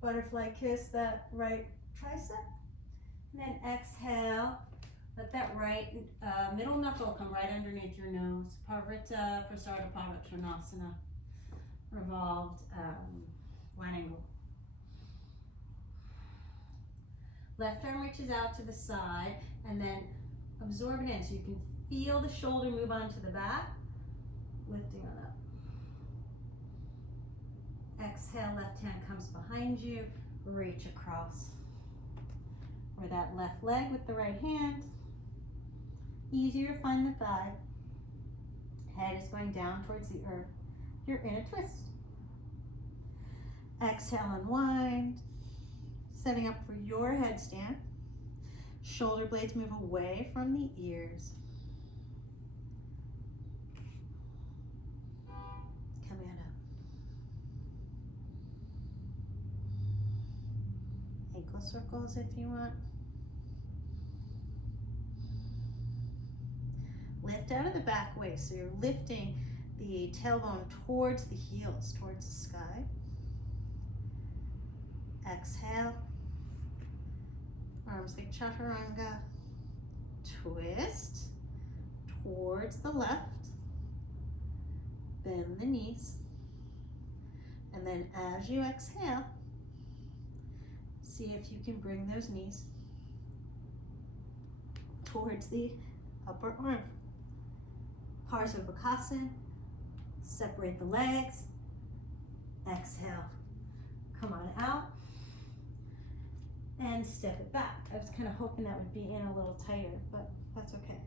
Butterfly kiss that right tricep. And then exhale, let that right middle knuckle come right underneath your nose. Parvrita Prasarnapadasana, revolved wide angle. Left arm reaches out to the side and then absorb it in so you can feel the shoulder move onto the back, lifting on up. Exhale, left hand comes behind you, reach across. Or that left leg with the right hand. Easier to find the thigh. Head is going down towards the earth. You're in a twist. Exhale, unwind. Setting up for your headstand. Shoulder blades move away from the ears. Coming up. Ankle circles if you want. Lift out of the back waist, so you're lifting the tailbone towards the heels, towards the sky. Exhale. Arms like chaturanga. Twist towards the left. Bend the knees. And then as you exhale, see if you can bring those knees towards the upper arm. Parsvabhakasana. Separate the legs. Exhale. Come on out. And step it back. I was kind of hoping that would be in a little tighter, but that's okay.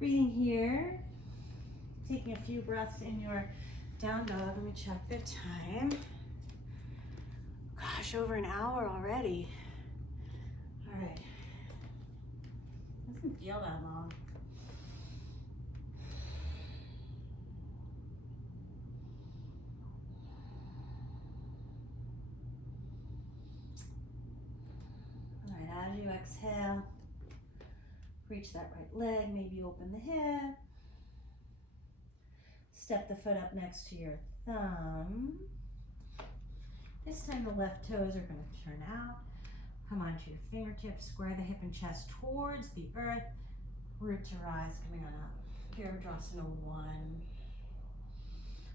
Breathing here. Taking a few breaths in your down dog. Let me check the time. Gosh, over an hour already. All right. Doesn't feel that long. As you exhale, reach that right leg, maybe open the hip. Step the foot up next to your thumb. This time the left toes are going to turn out. Come onto your fingertips, square the hip and chest towards the earth. Root to rise, coming on up. Virabhadrasana 1.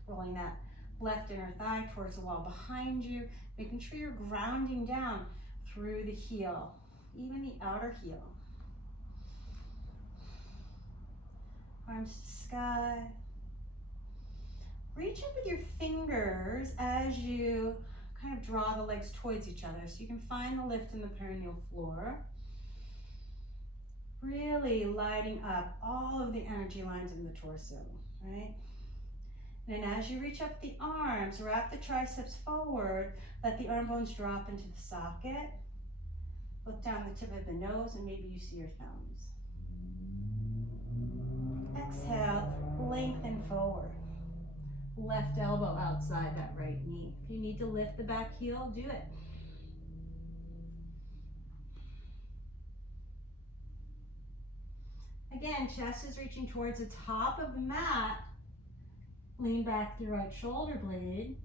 Rolling that left inner thigh towards the wall behind you, making sure you're grounding down through the heel, even the outer heel. Arms to the sky. Reach up with your fingers as you kind of draw the legs towards each other so you can find the lift in the perineal floor. Really lighting up all of the energy lines in the torso, right? And as you reach up the arms, wrap the triceps forward, let the arm bones drop into the socket. Look down the tip of the nose and maybe you see your thumbs. Exhale, lengthen forward. Left elbow outside that right knee. If you need to lift the back heel, do it. Again, chest is reaching towards the top of the mat. Lean back the right shoulder blade.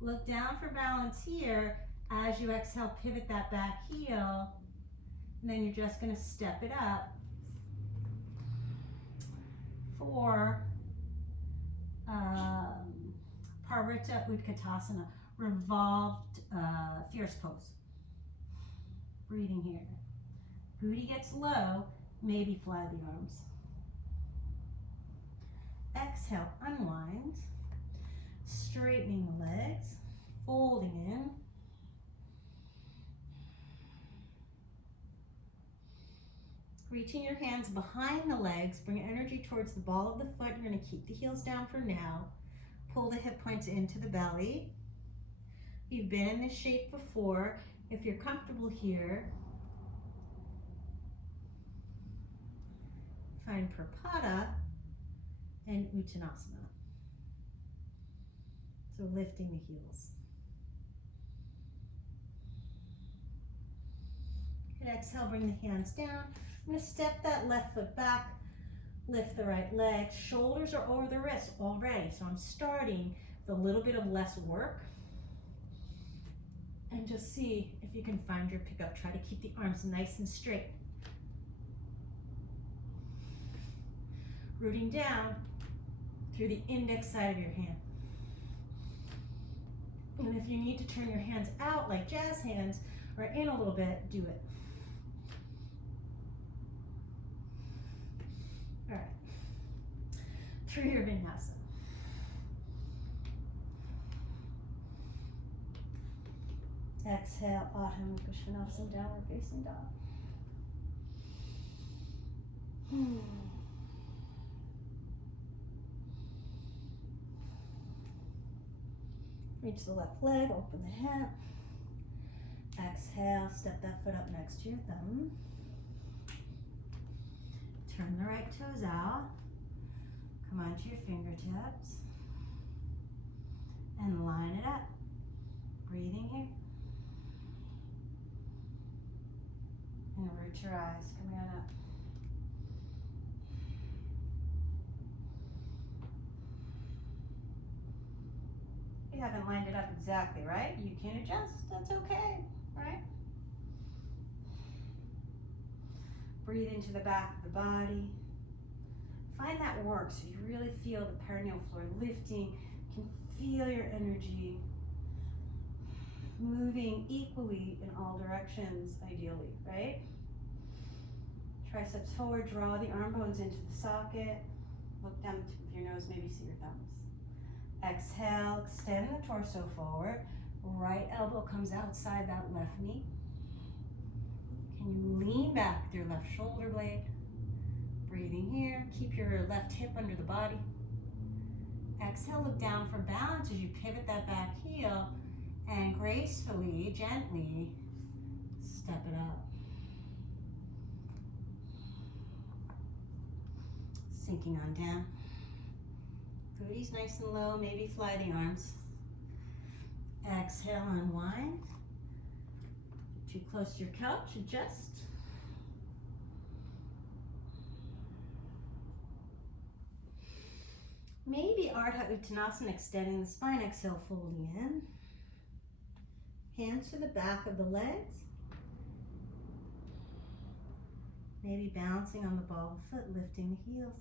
Look down for balance here. As you exhale, pivot that back heel. And then you're just going to step it up for Parvata-Utkatasana, revolved fierce pose. Breathing here. Booty gets low, maybe fly the arms. Exhale, unwind. Straightening the legs, folding in. Reaching your hands behind the legs, bring energy towards the ball of the foot. You're going to keep the heels down for now. Pull the hip points into the belly. You've been in this shape before. If you're comfortable here, find Prapada and Uttanasana. So lifting the heels. Good, exhale, bring the hands down. I'm going to step that left foot back, lift the right leg. Shoulders are over the wrists already, so I'm starting with a little bit of less work. And just see if you can find your pickup. Try to keep the arms nice and straight. Rooting down through the index side of your hand. And if you need to turn your hands out like jazz hands or in a little bit, do it. All right, through your vinyasa. Exhale, Adho Mukha Svanasana, downward facing dog. Reach the left leg, open the hip. Exhale, step that foot up next to your thumb. Turn the right toes out. Come onto your fingertips. And line it up. Breathing here. And root your eyes, coming on up. You haven't lined it up exactly right. You can adjust, that's okay, right? Breathe into the back of the body. Find that works. So you really feel the perineal floor lifting. You can feel your energy moving equally in all directions, ideally, right? Triceps forward, draw the arm bones into the socket. Look down the tip of your nose, maybe see your thumbs. Exhale, extend the torso forward. Right elbow comes outside that left knee. Can you lean back with your left shoulder blade? Breathing here. Keep your left hip under the body. Exhale, look down for balance as you pivot that back heel and gracefully, gently step it up. Sinking on down. Booty's nice and low, maybe fly the arms. Exhale, unwind. Too close to your couch, adjust. Maybe Ardha Uttanasana, extending the spine. Exhale, folding in. Hands to the back of the legs. Maybe bouncing on the ball of the foot, lifting the heels.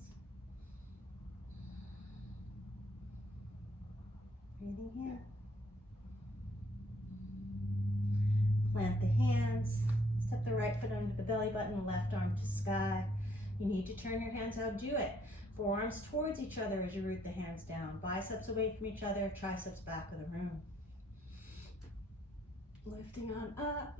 Breathing here. Plant the hands. Step the right foot under the belly button, left arm to sky. You need to turn your hands out, do it. Forearms towards each other as you root the hands down. Biceps away from each other, triceps back of the room. Lifting on up.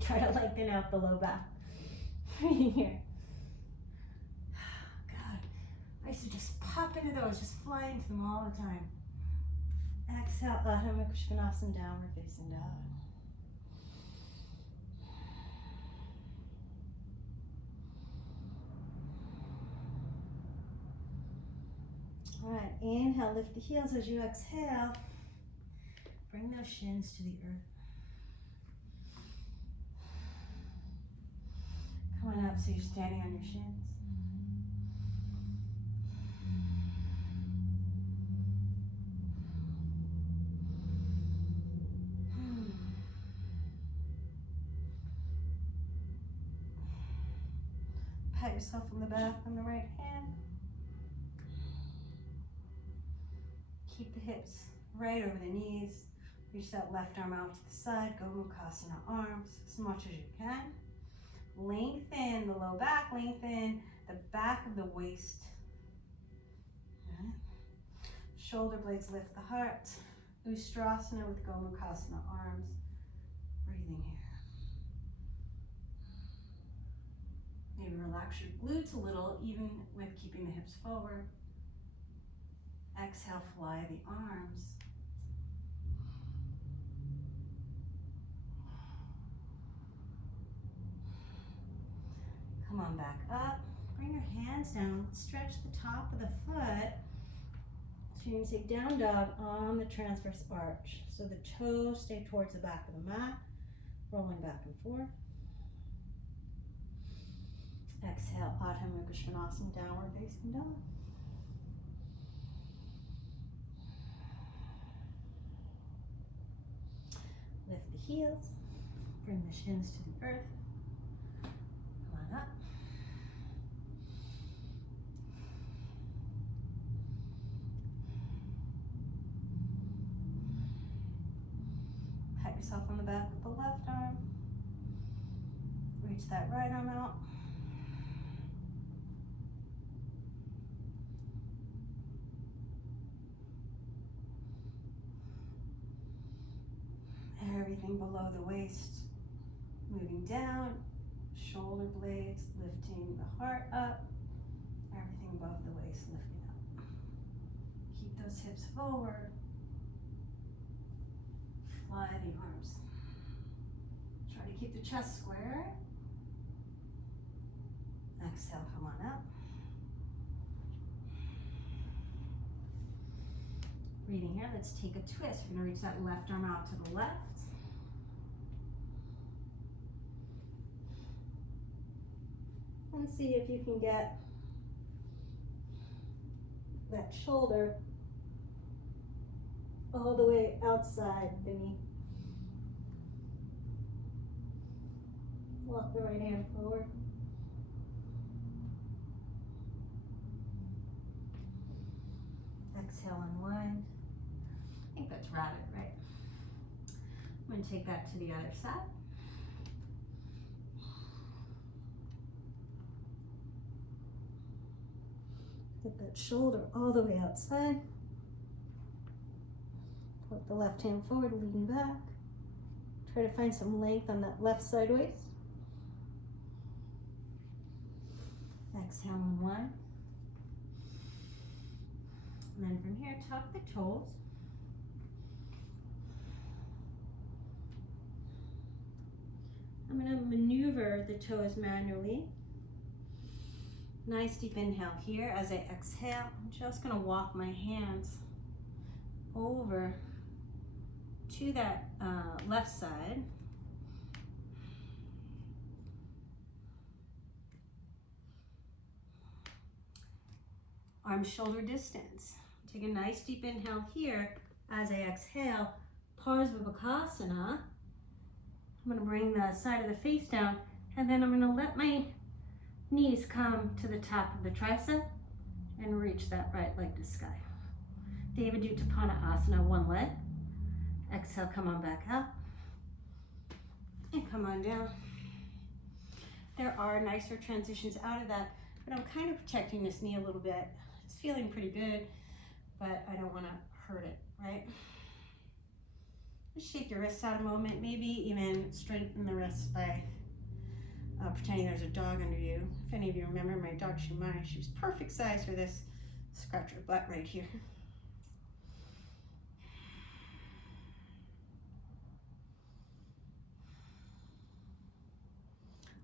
Try to lengthen out the low back. Breathing here. God, I used to just pop into those, just fly into them all the time. Exhale, Adho Mukha Svanasana, downward facing dog. All right, inhale, lift the heels as you exhale. Bring those shins to the earth. Come on up so you're standing on your shins. Pat yourself on the back on the right hand. Keep the hips right over the knees. Reach that left arm out to the side. Go Mukhasana arms as much as you can. Lengthen the low back, lengthen the back of the waist. Okay. Shoulder blades lift the heart. Ustrasana with Go Mukhasana arms. Breathing here. Maybe relax your glutes a little, even with keeping the hips forward. Exhale, fly the arms. Come on back up. Bring your hands down. Stretch the top of the foot. So you're going to take down dog on the transverse arch. So the toes stay towards the back of the mat, rolling back and forth. Exhale, Adho Mukha Svanasana, downward facing dog. Lift the heels. Bring the shins to the earth. Come on up. Pat yourself on the back with the left arm. Reach that right arm out. Everything below the waist moving down. shoulder blades, lifting the heart up, everything above the waist lifting up. Keep those hips forward. Fly the arms. Try to keep the chest square. Exhale, come on up. Breathing here, let's take a twist. We're gonna reach that left arm out to the left. And see if you can get that shoulder all the way outside the knee. Walk the right hand forward. Exhale, unwind. I think that's rabbit, right? I'm going to take that to the other side. Get that shoulder all the way outside. Put the left hand forward, lean back. Try to find some length on that left side waist. Exhale, unwind. And then from here, tuck the toes. I'm going to maneuver the toes manually. Nice deep inhale here. As I exhale, I'm just going to walk my hands over to that left side. Arms shoulder distance. Take a nice deep inhale here. As I exhale, Parsvabhakasana. I'm going to bring the side of the face down, and then I'm going to let my knees come to the top of the tricep and reach that right leg to sky. Devaduutapannaasana, one leg. Exhale, come on back up. And come on down. There are nicer transitions out of that, but I'm kind of protecting this knee a little bit. It's feeling pretty good, but I don't want to hurt it, right? Just shake your wrists out a moment, maybe even strengthen the wrists by pretending there's a dog under you. If any of you remember my dog Supine, she was perfect size for this. Scratch her butt right here.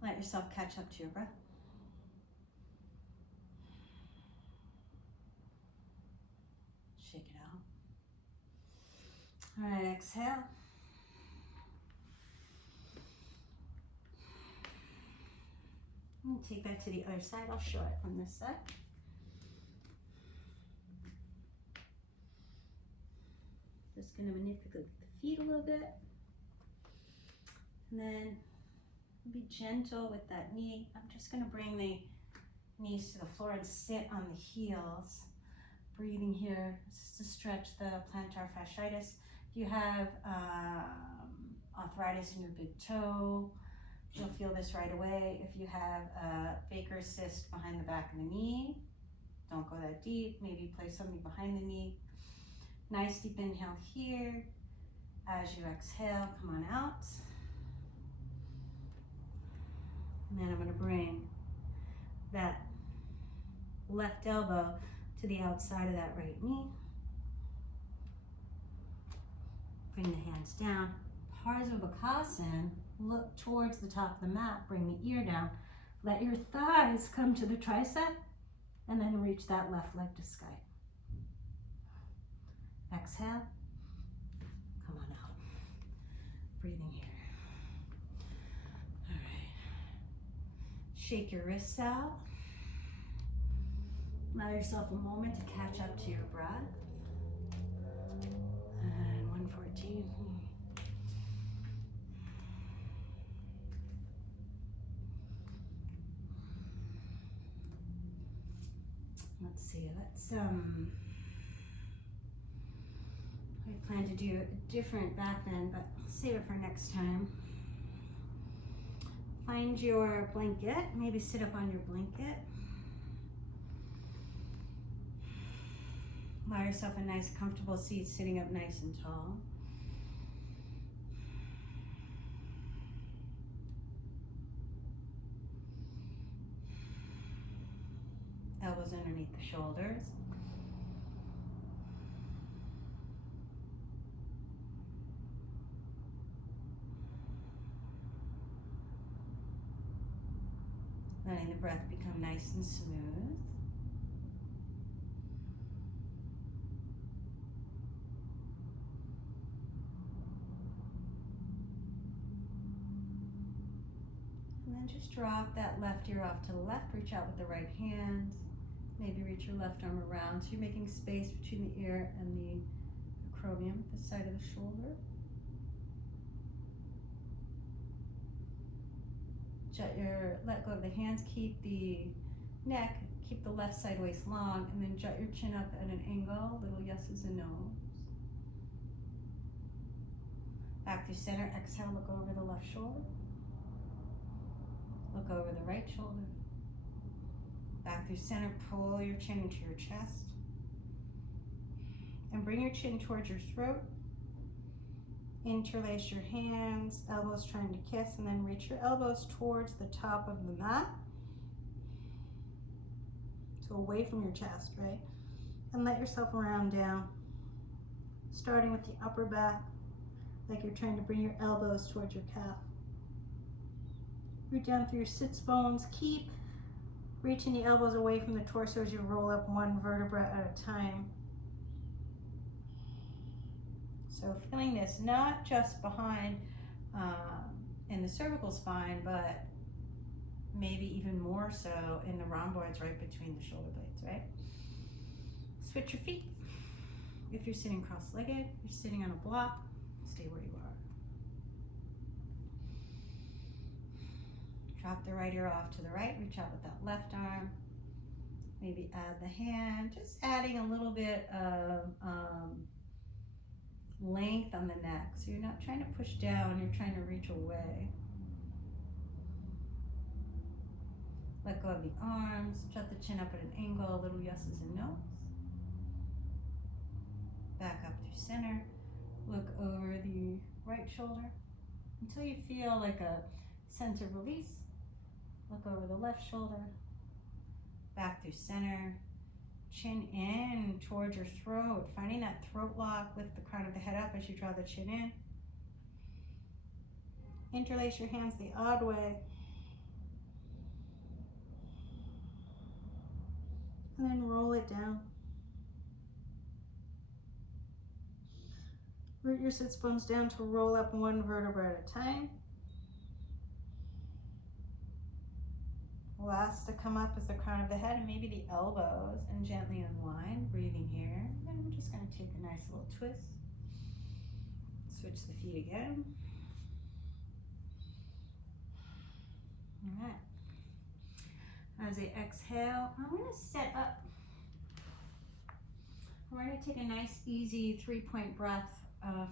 Let yourself catch up to your breath. Shake it out. All right, exhale. And take that to the other side. I'll show it on this side. Just going to manipulate the feet a little bit. And then be gentle with that knee. I'm just going to bring the knees to the floor and sit on the heels. Breathing here just to stretch the plantar fasciitis. If you have arthritis in your big toe, you'll feel this right away. If you have a Baker's cyst behind the back of the knee, don't go that deep. Maybe place something behind the knee. Nice deep inhale here. As you exhale, come on out. And then I'm going to bring that left elbow to the outside of that right knee. Bring the hands down. Parsvabhakasana, look towards the top of the mat, bring the ear down. Let your thighs come to the tricep, and then reach that left leg to sky. Exhale, come on out. Breathing here. All right. Shake your wrists out. Allow yourself a moment to catch up to your breath. And 114. Let's see, I plan to do a different back bend, but I'll save it for next time. Find your blanket, maybe sit up on your blanket. Allow yourself a nice comfortable seat, sitting up nice and tall. underneath the shoulders. Letting the breath become nice and smooth. And then just drop that left ear off to the left. Reach out with the right hand. Maybe reach your left arm around. So you're making space between the ear and the acromion, the side of the shoulder. Let go of the hands, keep the neck, keep the left side waist long, and then jut your chin up at an angle, little yeses and nos. Back to center, exhale, look over the left shoulder. Look over the right shoulder. Back through center, pull your chin into your chest. And bring your chin towards your throat. Interlace your hands, elbows trying to kiss, and then reach your elbows towards the top of the mat. So away from your chest, right? And let yourself round down. Starting with the upper back, like you're trying to bring your elbows towards your calf. Root down through your sits bones. Keep reaching the elbows away from the torso as you roll up one vertebra at a time. So feeling this not just behind in the cervical spine, but maybe even more so in the rhomboids right between the shoulder blades, right? Switch your feet. If you're sitting cross-legged, you're sitting on a block, stay where you are. Drop the right ear off to the right, reach out with that left arm. Maybe add the hand, just adding a little bit of length on the neck. So you're not trying to push down, you're trying to reach away. Let go of the arms, jut the chin up at an angle, little yeses and nos. Back up through center. Look over the right shoulder until you feel like a sense of release. Look over the left shoulder. Back through center. Chin in towards your throat, finding that throat lock. Lift the crown of the head up as you draw the chin in. Interlace your hands the odd way. And then roll it down. Root your sits bones down to roll up one vertebra at a time. Last to come up is the crown of the head and maybe the elbows, and gently unwind, breathing here. And then we're just going to take a nice little twist. Switch the feet again. All right. As I exhale, I'm going to set up. We're going to take a nice, easy 3-point breath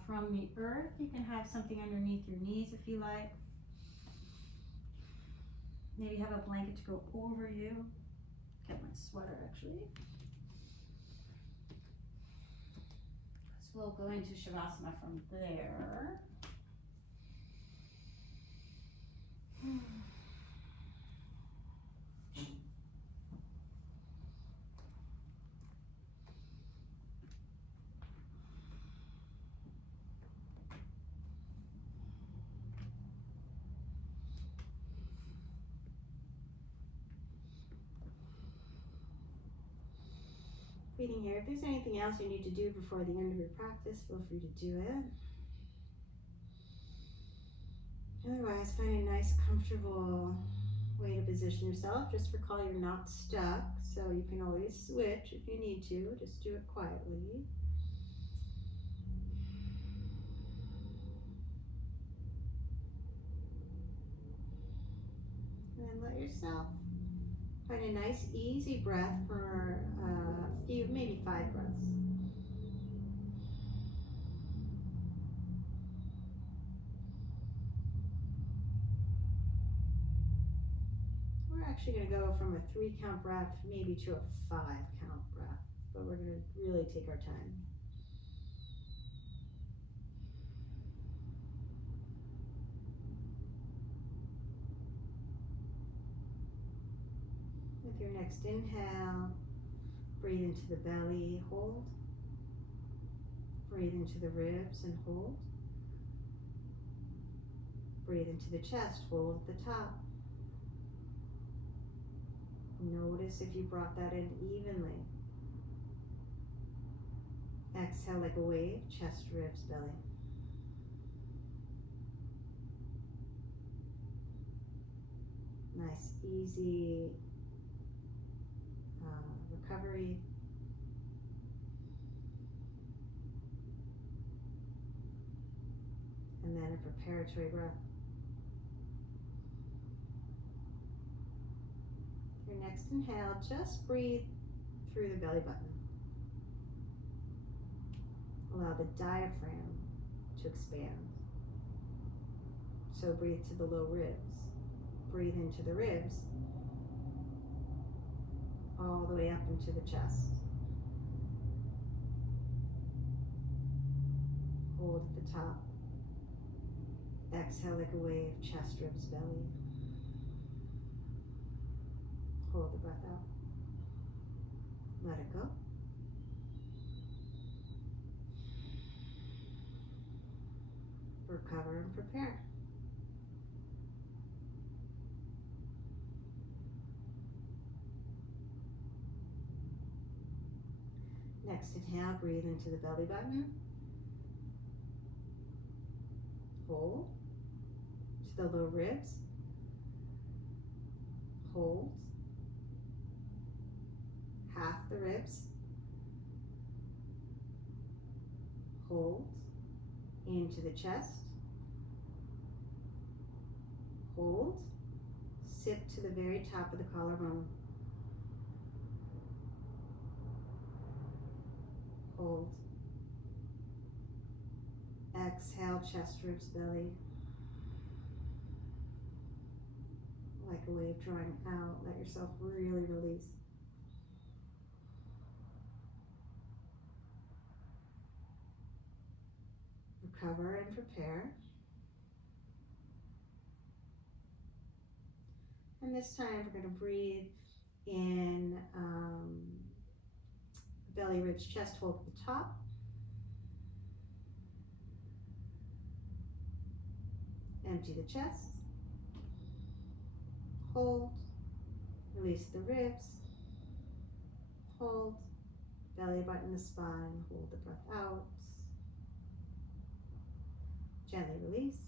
from the earth. You can have something underneath your knees if you like. Maybe have a blanket to go over you. Get my sweater actually. So we'll go into Shavasana from there. Breathing here. If there's anything else you need to do before the end of your practice, feel free to do it. Otherwise, find a nice, comfortable way to position yourself. Just recall you're not stuck, so you can always switch if you need to. Just do it quietly. And then let yourself find a nice, easy breath for a few, maybe 5 breaths. We're actually going to go from a 3-count breath maybe to a 5-count breath, but we're going to really take our time. With your next inhale, Breathe into the belly, hold. Breathe into the ribs and hold. Breathe into the chest, hold at the top. Notice if you brought that in evenly. Exhale like a wave, chest, ribs, belly. Nice, easy recovery. And then a preparatory breath. Your next inhale, just breathe through the belly button. Allow the diaphragm to expand. So breathe to the low ribs. Breathe into the ribs, all the way up into the chest. Hold at the top. Exhale like a wave, chest, ribs, belly. Hold the breath out. Let it go. Recover and prepare. Next inhale, breathe into the belly button. Hold to the low ribs. Hold. Half the ribs. Hold. Into the chest. Hold. Sit to the very top of the collarbone. Hold. Exhale, chest, ribs, belly. Like a wave drawing out. Let yourself really release. Recover and prepare. And this time we're going to breathe in belly, ribs, chest, hold at the top. Empty the chest. Hold. Release the ribs. Hold. Belly button the spine. Hold the breath out. Gently release.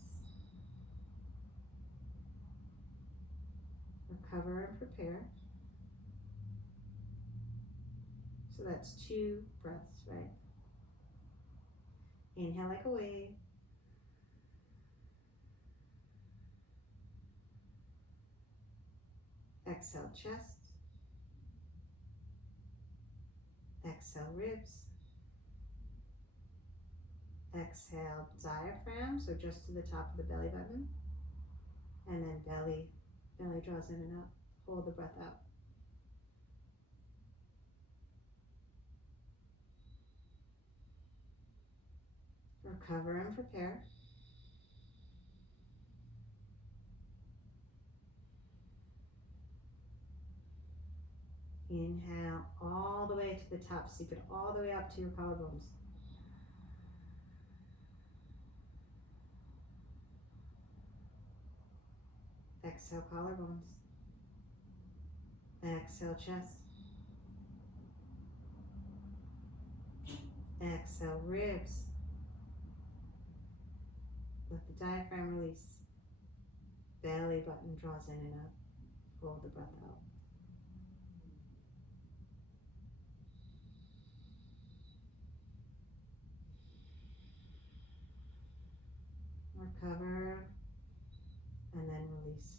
Recover and prepare. So that's 2 breaths, right? Inhale like a wave. Exhale, chest. Exhale, ribs. Exhale, diaphragm, so just to the top of the belly button. And then belly draws in and up. Hold the breath out. Recover and prepare. Inhale all the way to the top, seep it all the way up to your collarbones. Exhale, collarbones. Exhale, chest. Exhale, ribs. Let the diaphragm release. Belly button draws in and up. Hold the breath out. Recover and then release.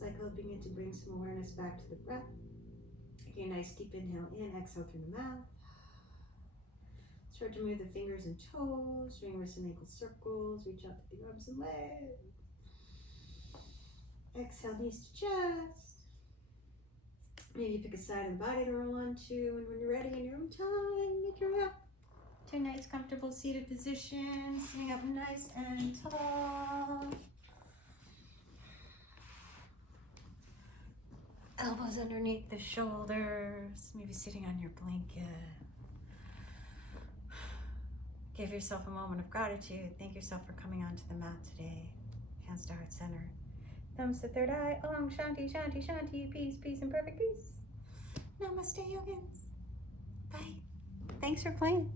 cycle, begin to bring some awareness back to the breath. Take a nice deep inhale in, exhale through the mouth. Start to move the fingers and toes, doing wrists and ankle circles, reach out to the arms and legs. Exhale, knees to chest. Maybe pick a side of the body to roll onto, and when you're ready in your own time, make your way up to a nice comfortable seated position, sitting up nice and tall. Elbows underneath the shoulders, maybe sitting on your blanket. Give yourself a moment of gratitude. Thank yourself for coming onto the mat today. Hands to heart center. Thumbs to third eye. Om Shanti, Shanti, Shanti. Peace, peace, and perfect peace. Namaste, yogins. Bye. Thanks for playing.